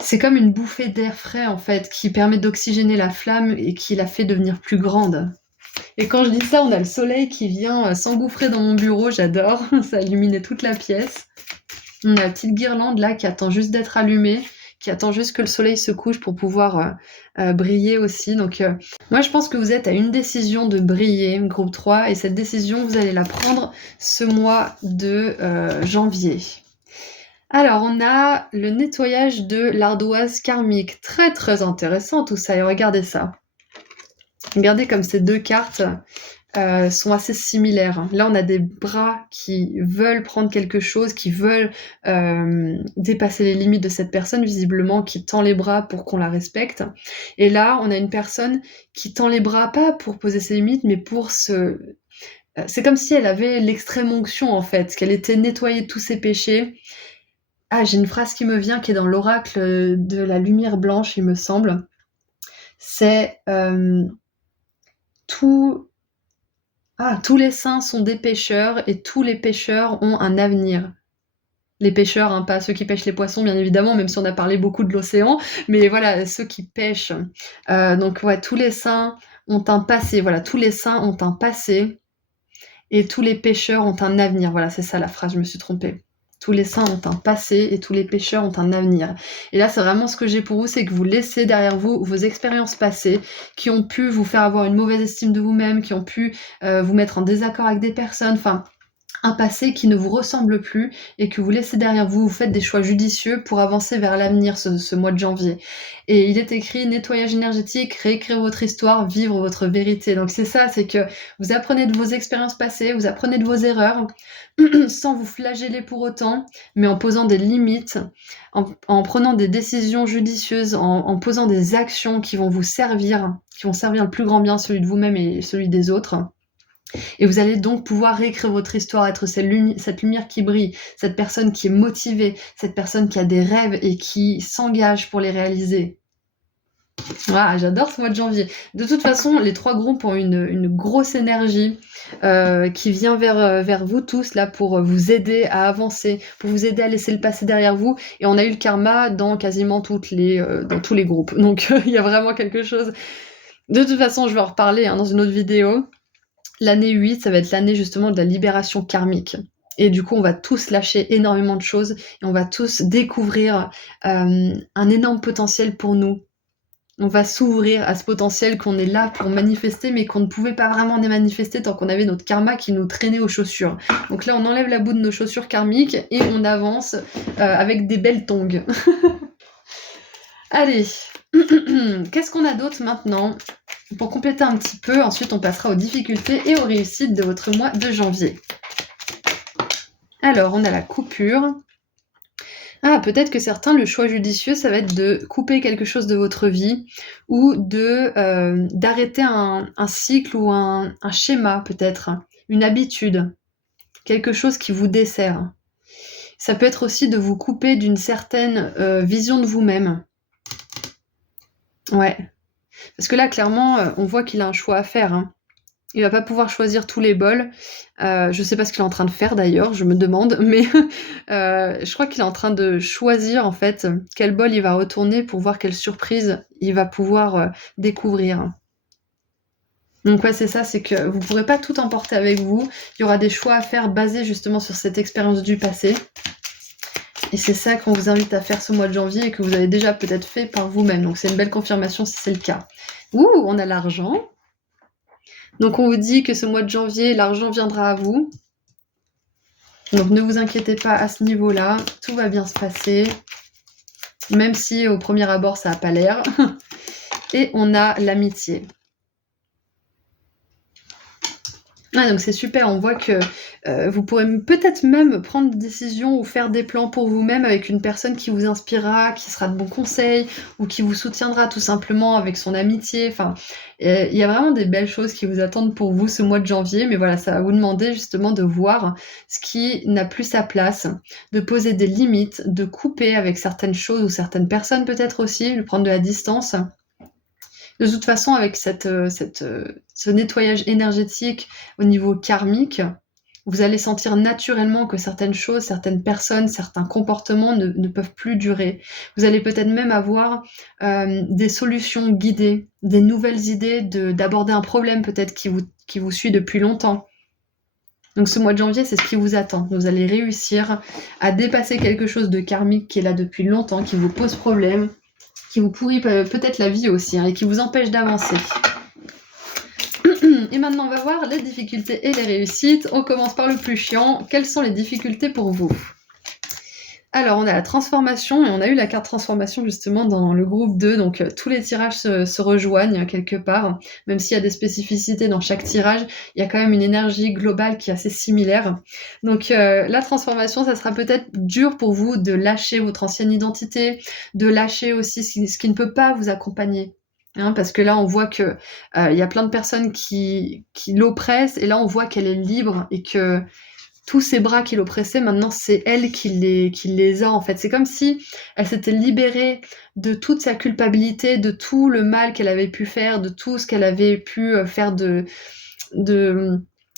C'est comme une bouffée d'air frais en fait, qui permet d'oxygéner la flamme et qui la fait devenir plus grande. Et quand je dis ça, on a le soleil qui vient s'engouffrer dans mon bureau, j'adore, ça a illuminé toute la pièce. On a la petite guirlande là qui attend juste d'être allumée, qui attend juste que le soleil se couche pour pouvoir briller aussi. Donc moi je pense que vous êtes à une décision de briller, groupe 3, et cette décision vous allez la prendre ce mois de janvier. Alors, on a le nettoyage de l'ardoise karmique. Très très intéressant tout ça, et regardez ça. Regardez comme ces deux cartes sont assez similaires. Là, on a des bras qui veulent prendre quelque chose, qui veulent dépasser les limites de cette personne, visiblement, qui tend les bras pour qu'on la respecte. Et là, on a une personne qui tend les bras, pas pour poser ses limites, mais pour se... c'est comme si elle avait l'extrême onction, en fait, qu'elle était nettoyée de tous ses péchés. Ah, j'ai une phrase qui me vient, qui est dans l'oracle de la lumière blanche, il me semble. C'est tout Ah, tous les saints sont des pêcheurs et tous les pêcheurs ont un avenir. Les pêcheurs, hein, pas ceux qui pêchent les poissons, bien évidemment, même si on a parlé beaucoup de l'océan, mais voilà, ceux qui pêchent. Donc ouais, tous les saints ont un passé, voilà, tous les saints ont un passé et tous les pêcheurs ont un avenir. Voilà, c'est ça la phrase, je me suis trompée. Tous les saints ont un passé et tous les pêcheurs ont un avenir. Et là, c'est vraiment ce que j'ai pour vous, c'est que vous laissez derrière vous vos expériences passées qui ont pu vous faire avoir une mauvaise estime de vous-même, qui ont pu vous mettre en désaccord avec des personnes, enfin un passé qui ne vous ressemble plus et que vous laissez derrière vous. Vous faites des choix judicieux pour avancer vers l'avenir ce mois de janvier. Et il est écrit nettoyage énergétique, réécrire votre histoire, vivre votre vérité. Donc c'est ça, c'est que vous apprenez de vos expériences passées, vous apprenez de vos erreurs, sans vous flageller pour autant, mais en posant des limites, en prenant des décisions judicieuses, en posant des actions qui vont vous servir, qui vont servir le plus grand bien, celui de vous-même et celui des autres. Et vous allez donc pouvoir réécrire votre histoire, être cette lumière qui brille, cette personne qui est motivée, cette personne qui a des rêves et qui s'engage pour les réaliser. Voilà, j'adore ce mois de janvier. De toute façon, les 3 groupes ont une grosse énergie qui vient vers vous tous là pour vous aider à avancer, pour vous aider à laisser le passé derrière vous. Et on a eu le karma dans quasiment dans tous les groupes. Donc il y a vraiment quelque chose. De toute façon, je vais en reparler dans une autre vidéo. L'année 8, ça va être l'année justement de la libération karmique. Et du coup, on va tous lâcher énormément de choses et on va tous découvrir un énorme potentiel pour nous. On va s'ouvrir à ce potentiel qu'on est là pour manifester, mais qu'on ne pouvait pas vraiment manifester tant qu'on avait notre karma qui nous traînait aux chaussures. Donc là, on enlève la boue de nos chaussures karmiques et on avance avec des belles tongs. Allez, qu'est-ce qu'on a d'autre maintenant? Pour compléter un petit peu, ensuite on passera aux difficultés et aux réussites de votre mois de janvier. Alors, on a la coupure. Ah, peut-être que certains, le choix judicieux, ça va être de couper quelque chose de votre vie ou d'arrêter un cycle ou un schéma, peut-être, une habitude, quelque chose qui vous dessert. Ça peut être aussi de vous couper d'une certaine vision de vous-même. Ouais. Parce que là, clairement, on voit qu'il a un choix à faire. Hein. Il va pas pouvoir choisir tous les bols. Je sais pas ce qu'il est en train de faire d'ailleurs, je me demande, mais je crois qu'il est en train de choisir en fait quel bol il va retourner pour voir quelle surprise il va pouvoir découvrir. Donc ouais, c'est ça, c'est que vous pourrez pas tout emporter avec vous. Il y aura des choix à faire basés justement sur cette expérience du passé. Et c'est ça qu'on vous invite à faire ce mois de janvier et que vous avez déjà peut-être fait par vous-même. Donc c'est une belle confirmation si c'est le cas. Ouh, on a l'argent. Donc on vous dit que ce mois de janvier, l'argent viendra à vous. Donc ne vous inquiétez pas à ce niveau-là, tout va bien se passer, même si au premier abord ça n'a pas l'air. Et on a l'amitié. Ah, donc c'est super, on voit que vous pourrez peut-être même prendre des décisions ou faire des plans pour vous-même avec une personne qui vous inspirera, qui sera de bons conseils ou qui vous soutiendra tout simplement avec son amitié. Enfin, il y a vraiment des belles choses qui vous attendent pour vous ce mois de janvier, mais voilà, ça va vous demander justement de voir ce qui n'a plus sa place, de poser des limites, de couper avec certaines choses ou certaines personnes peut-être aussi, de prendre de la distance. De toute façon, avec ce nettoyage énergétique au niveau karmique, vous allez sentir naturellement que certaines choses, certaines personnes, certains comportements ne peuvent plus durer. Vous allez peut-être même avoir des solutions guidées, des nouvelles idées d'aborder un problème peut-être qui vous suit depuis longtemps. Donc ce mois de janvier, c'est ce qui vous attend. Vous allez réussir à dépasser quelque chose de karmique qui est là depuis longtemps, qui vous pose problème, qui vous pourrit peut-être la vie aussi, et qui vous empêche d'avancer. Et maintenant, on va voir les difficultés et les réussites. On commence par le plus chiant. Quelles sont les difficultés pour vous? Alors, on a la transformation, et on a eu la carte transformation justement dans le groupe 2, donc tous les tirages se rejoignent quelque part, même s'il y a des spécificités dans chaque tirage, il y a quand même une énergie globale qui est assez similaire. Donc la transformation, ça sera peut-être dur pour vous de lâcher votre ancienne identité, de lâcher aussi ce qui ne peut pas vous accompagner. Hein, parce que là, on voit que y a plein de personnes qui l'oppressent, et là, on voit qu'elle est libre et que tous ces bras qui l'oppressaient, maintenant, c'est elle qui les a, en fait. C'est comme si elle s'était libérée de toute sa culpabilité, de tout le mal qu'elle avait pu faire, de tout ce qu'elle avait pu faire de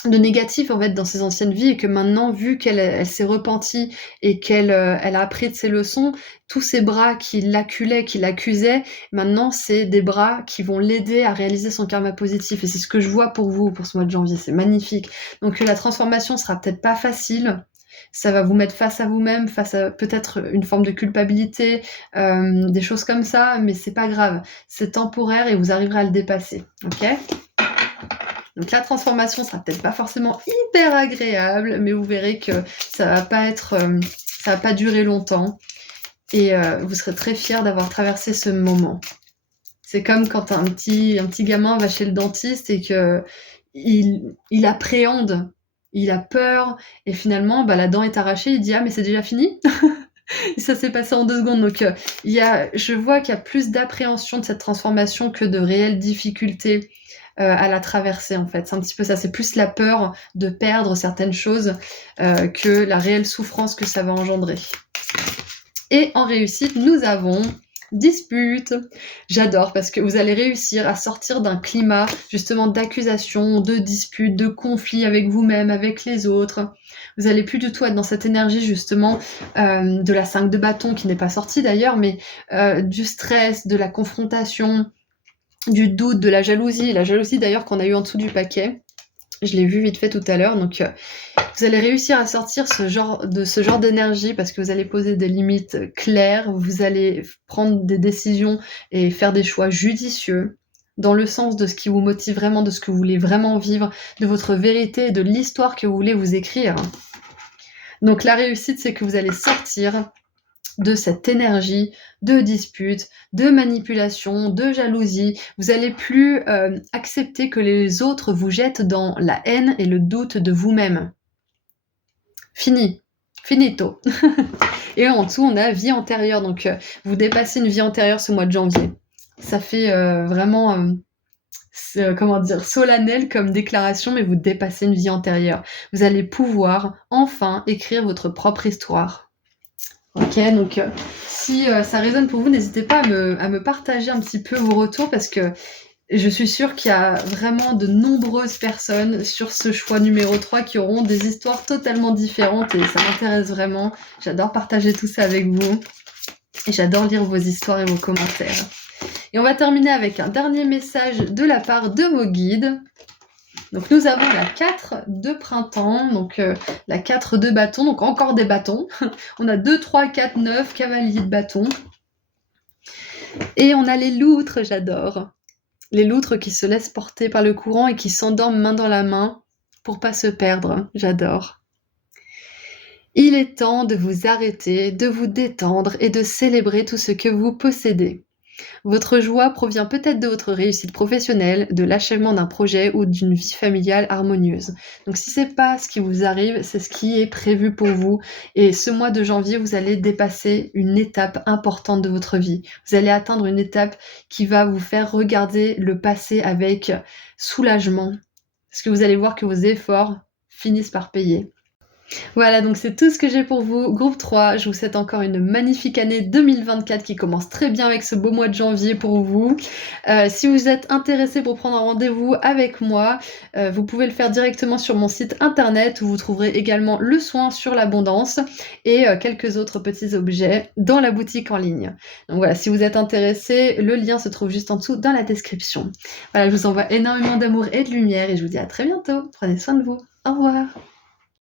de négatif en fait dans ses anciennes vies et que maintenant, vu qu'elle s'est repentie et elle a appris de ses leçons, tous ces bras qui l'acculaient, qui l'accusaient, maintenant c'est des bras qui vont l'aider à réaliser son karma positif et c'est ce que je vois pour vous, pour ce mois de janvier, c'est magnifique. Donc la transformation sera peut-être pas facile, ça va vous mettre face à vous-même, face à peut-être une forme de culpabilité, des choses comme ça, mais c'est pas grave. C'est temporaire et vous arriverez à le dépasser, OK? Donc la transformation sera peut-être pas forcément hyper agréable, mais vous verrez que ça va pas durer longtemps et vous serez très fiers d'avoir traversé ce moment. C'est comme quand un petit gamin va chez le dentiste et qu'il appréhende, il a peur et finalement, la dent est arrachée, il dit: «Ah mais c'est déjà fini?» Et ça s'est passé en 2 secondes donc je vois qu'il y a plus d'appréhension de cette transformation que de réelles difficultés, à la traverser, en fait. C'est un petit peu ça, c'est plus la peur de perdre certaines choses, que la réelle souffrance que ça va engendrer. Et en réussite, nous avons dispute. J'adore parce que vous allez réussir à sortir d'un climat justement d'accusation, de dispute, de conflit avec vous-même, avec les autres. Vous allez plus du tout être dans cette énergie justement de la 5 de bâton qui n'est pas sortie d'ailleurs, mais du stress, de la confrontation, du doute, de la jalousie. La jalousie d'ailleurs qu'on a eu en dessous du paquet. Je l'ai vu vite fait tout à l'heure, donc vous allez réussir à sortir ce genre d'énergie parce que vous allez poser des limites claires, vous allez prendre des décisions et faire des choix judicieux dans le sens de ce qui vous motive vraiment, de ce que vous voulez vraiment vivre, de votre vérité, de l'histoire que vous voulez vous écrire. Donc la réussite, c'est que vous allez sortir de cette énergie de dispute, de manipulation, de jalousie. Vous allez plus accepter que les autres vous jettent dans la haine et le doute de vous-même. Fini. Finito. Et en dessous, on a vie antérieure. Donc, vous dépassez une vie antérieure ce mois de janvier. Ça fait vraiment, solennel comme déclaration, mais vous dépassez une vie antérieure. Vous allez pouvoir enfin écrire votre propre histoire. Ok, donc si ça résonne pour vous, n'hésitez pas à me partager un petit peu vos retours parce que je suis sûre qu'il y a vraiment de nombreuses personnes sur ce choix numéro 3 qui auront des histoires totalement différentes et ça m'intéresse vraiment. J'adore partager tout ça avec vous et j'adore lire vos histoires et vos commentaires. Et on va terminer avec un dernier message de la part de vos guides. Donc nous avons la 4 de printemps, donc la 4 de bâton, donc encore des bâtons. On a 2, 3, 4, 9 cavaliers de bâton. Et on a les loutres, j'adore. Les loutres qui se laissent porter par le courant et qui s'endorment main dans la main pour pas se perdre, j'adore. Il est temps de vous arrêter, de vous détendre et de célébrer tout ce que vous possédez. Votre joie provient peut-être de votre réussite professionnelle, de l'achèvement d'un projet ou d'une vie familiale harmonieuse. Donc si c'est pas ce qui vous arrive, c'est ce qui est prévu pour vous. Et ce mois de janvier, vous allez dépasser une étape importante de votre vie. Vous allez atteindre une étape qui va vous faire regarder le passé avec soulagement. Parce que vous allez voir que vos efforts finissent par payer. Voilà, donc c'est tout ce que j'ai pour vous. Groupe 3, je vous souhaite encore une magnifique année 2024 qui commence très bien avec ce beau mois de janvier pour vous. Si vous êtes intéressé pour prendre un rendez-vous avec moi, vous pouvez le faire directement sur mon site internet où vous trouverez également le soin sur l'abondance et quelques autres petits objets dans la boutique en ligne. Donc voilà, si vous êtes intéressé, le lien se trouve juste en dessous dans la description. Voilà, je vous envoie énormément d'amour et de lumière et je vous dis à très bientôt. Prenez soin de vous. Au revoir.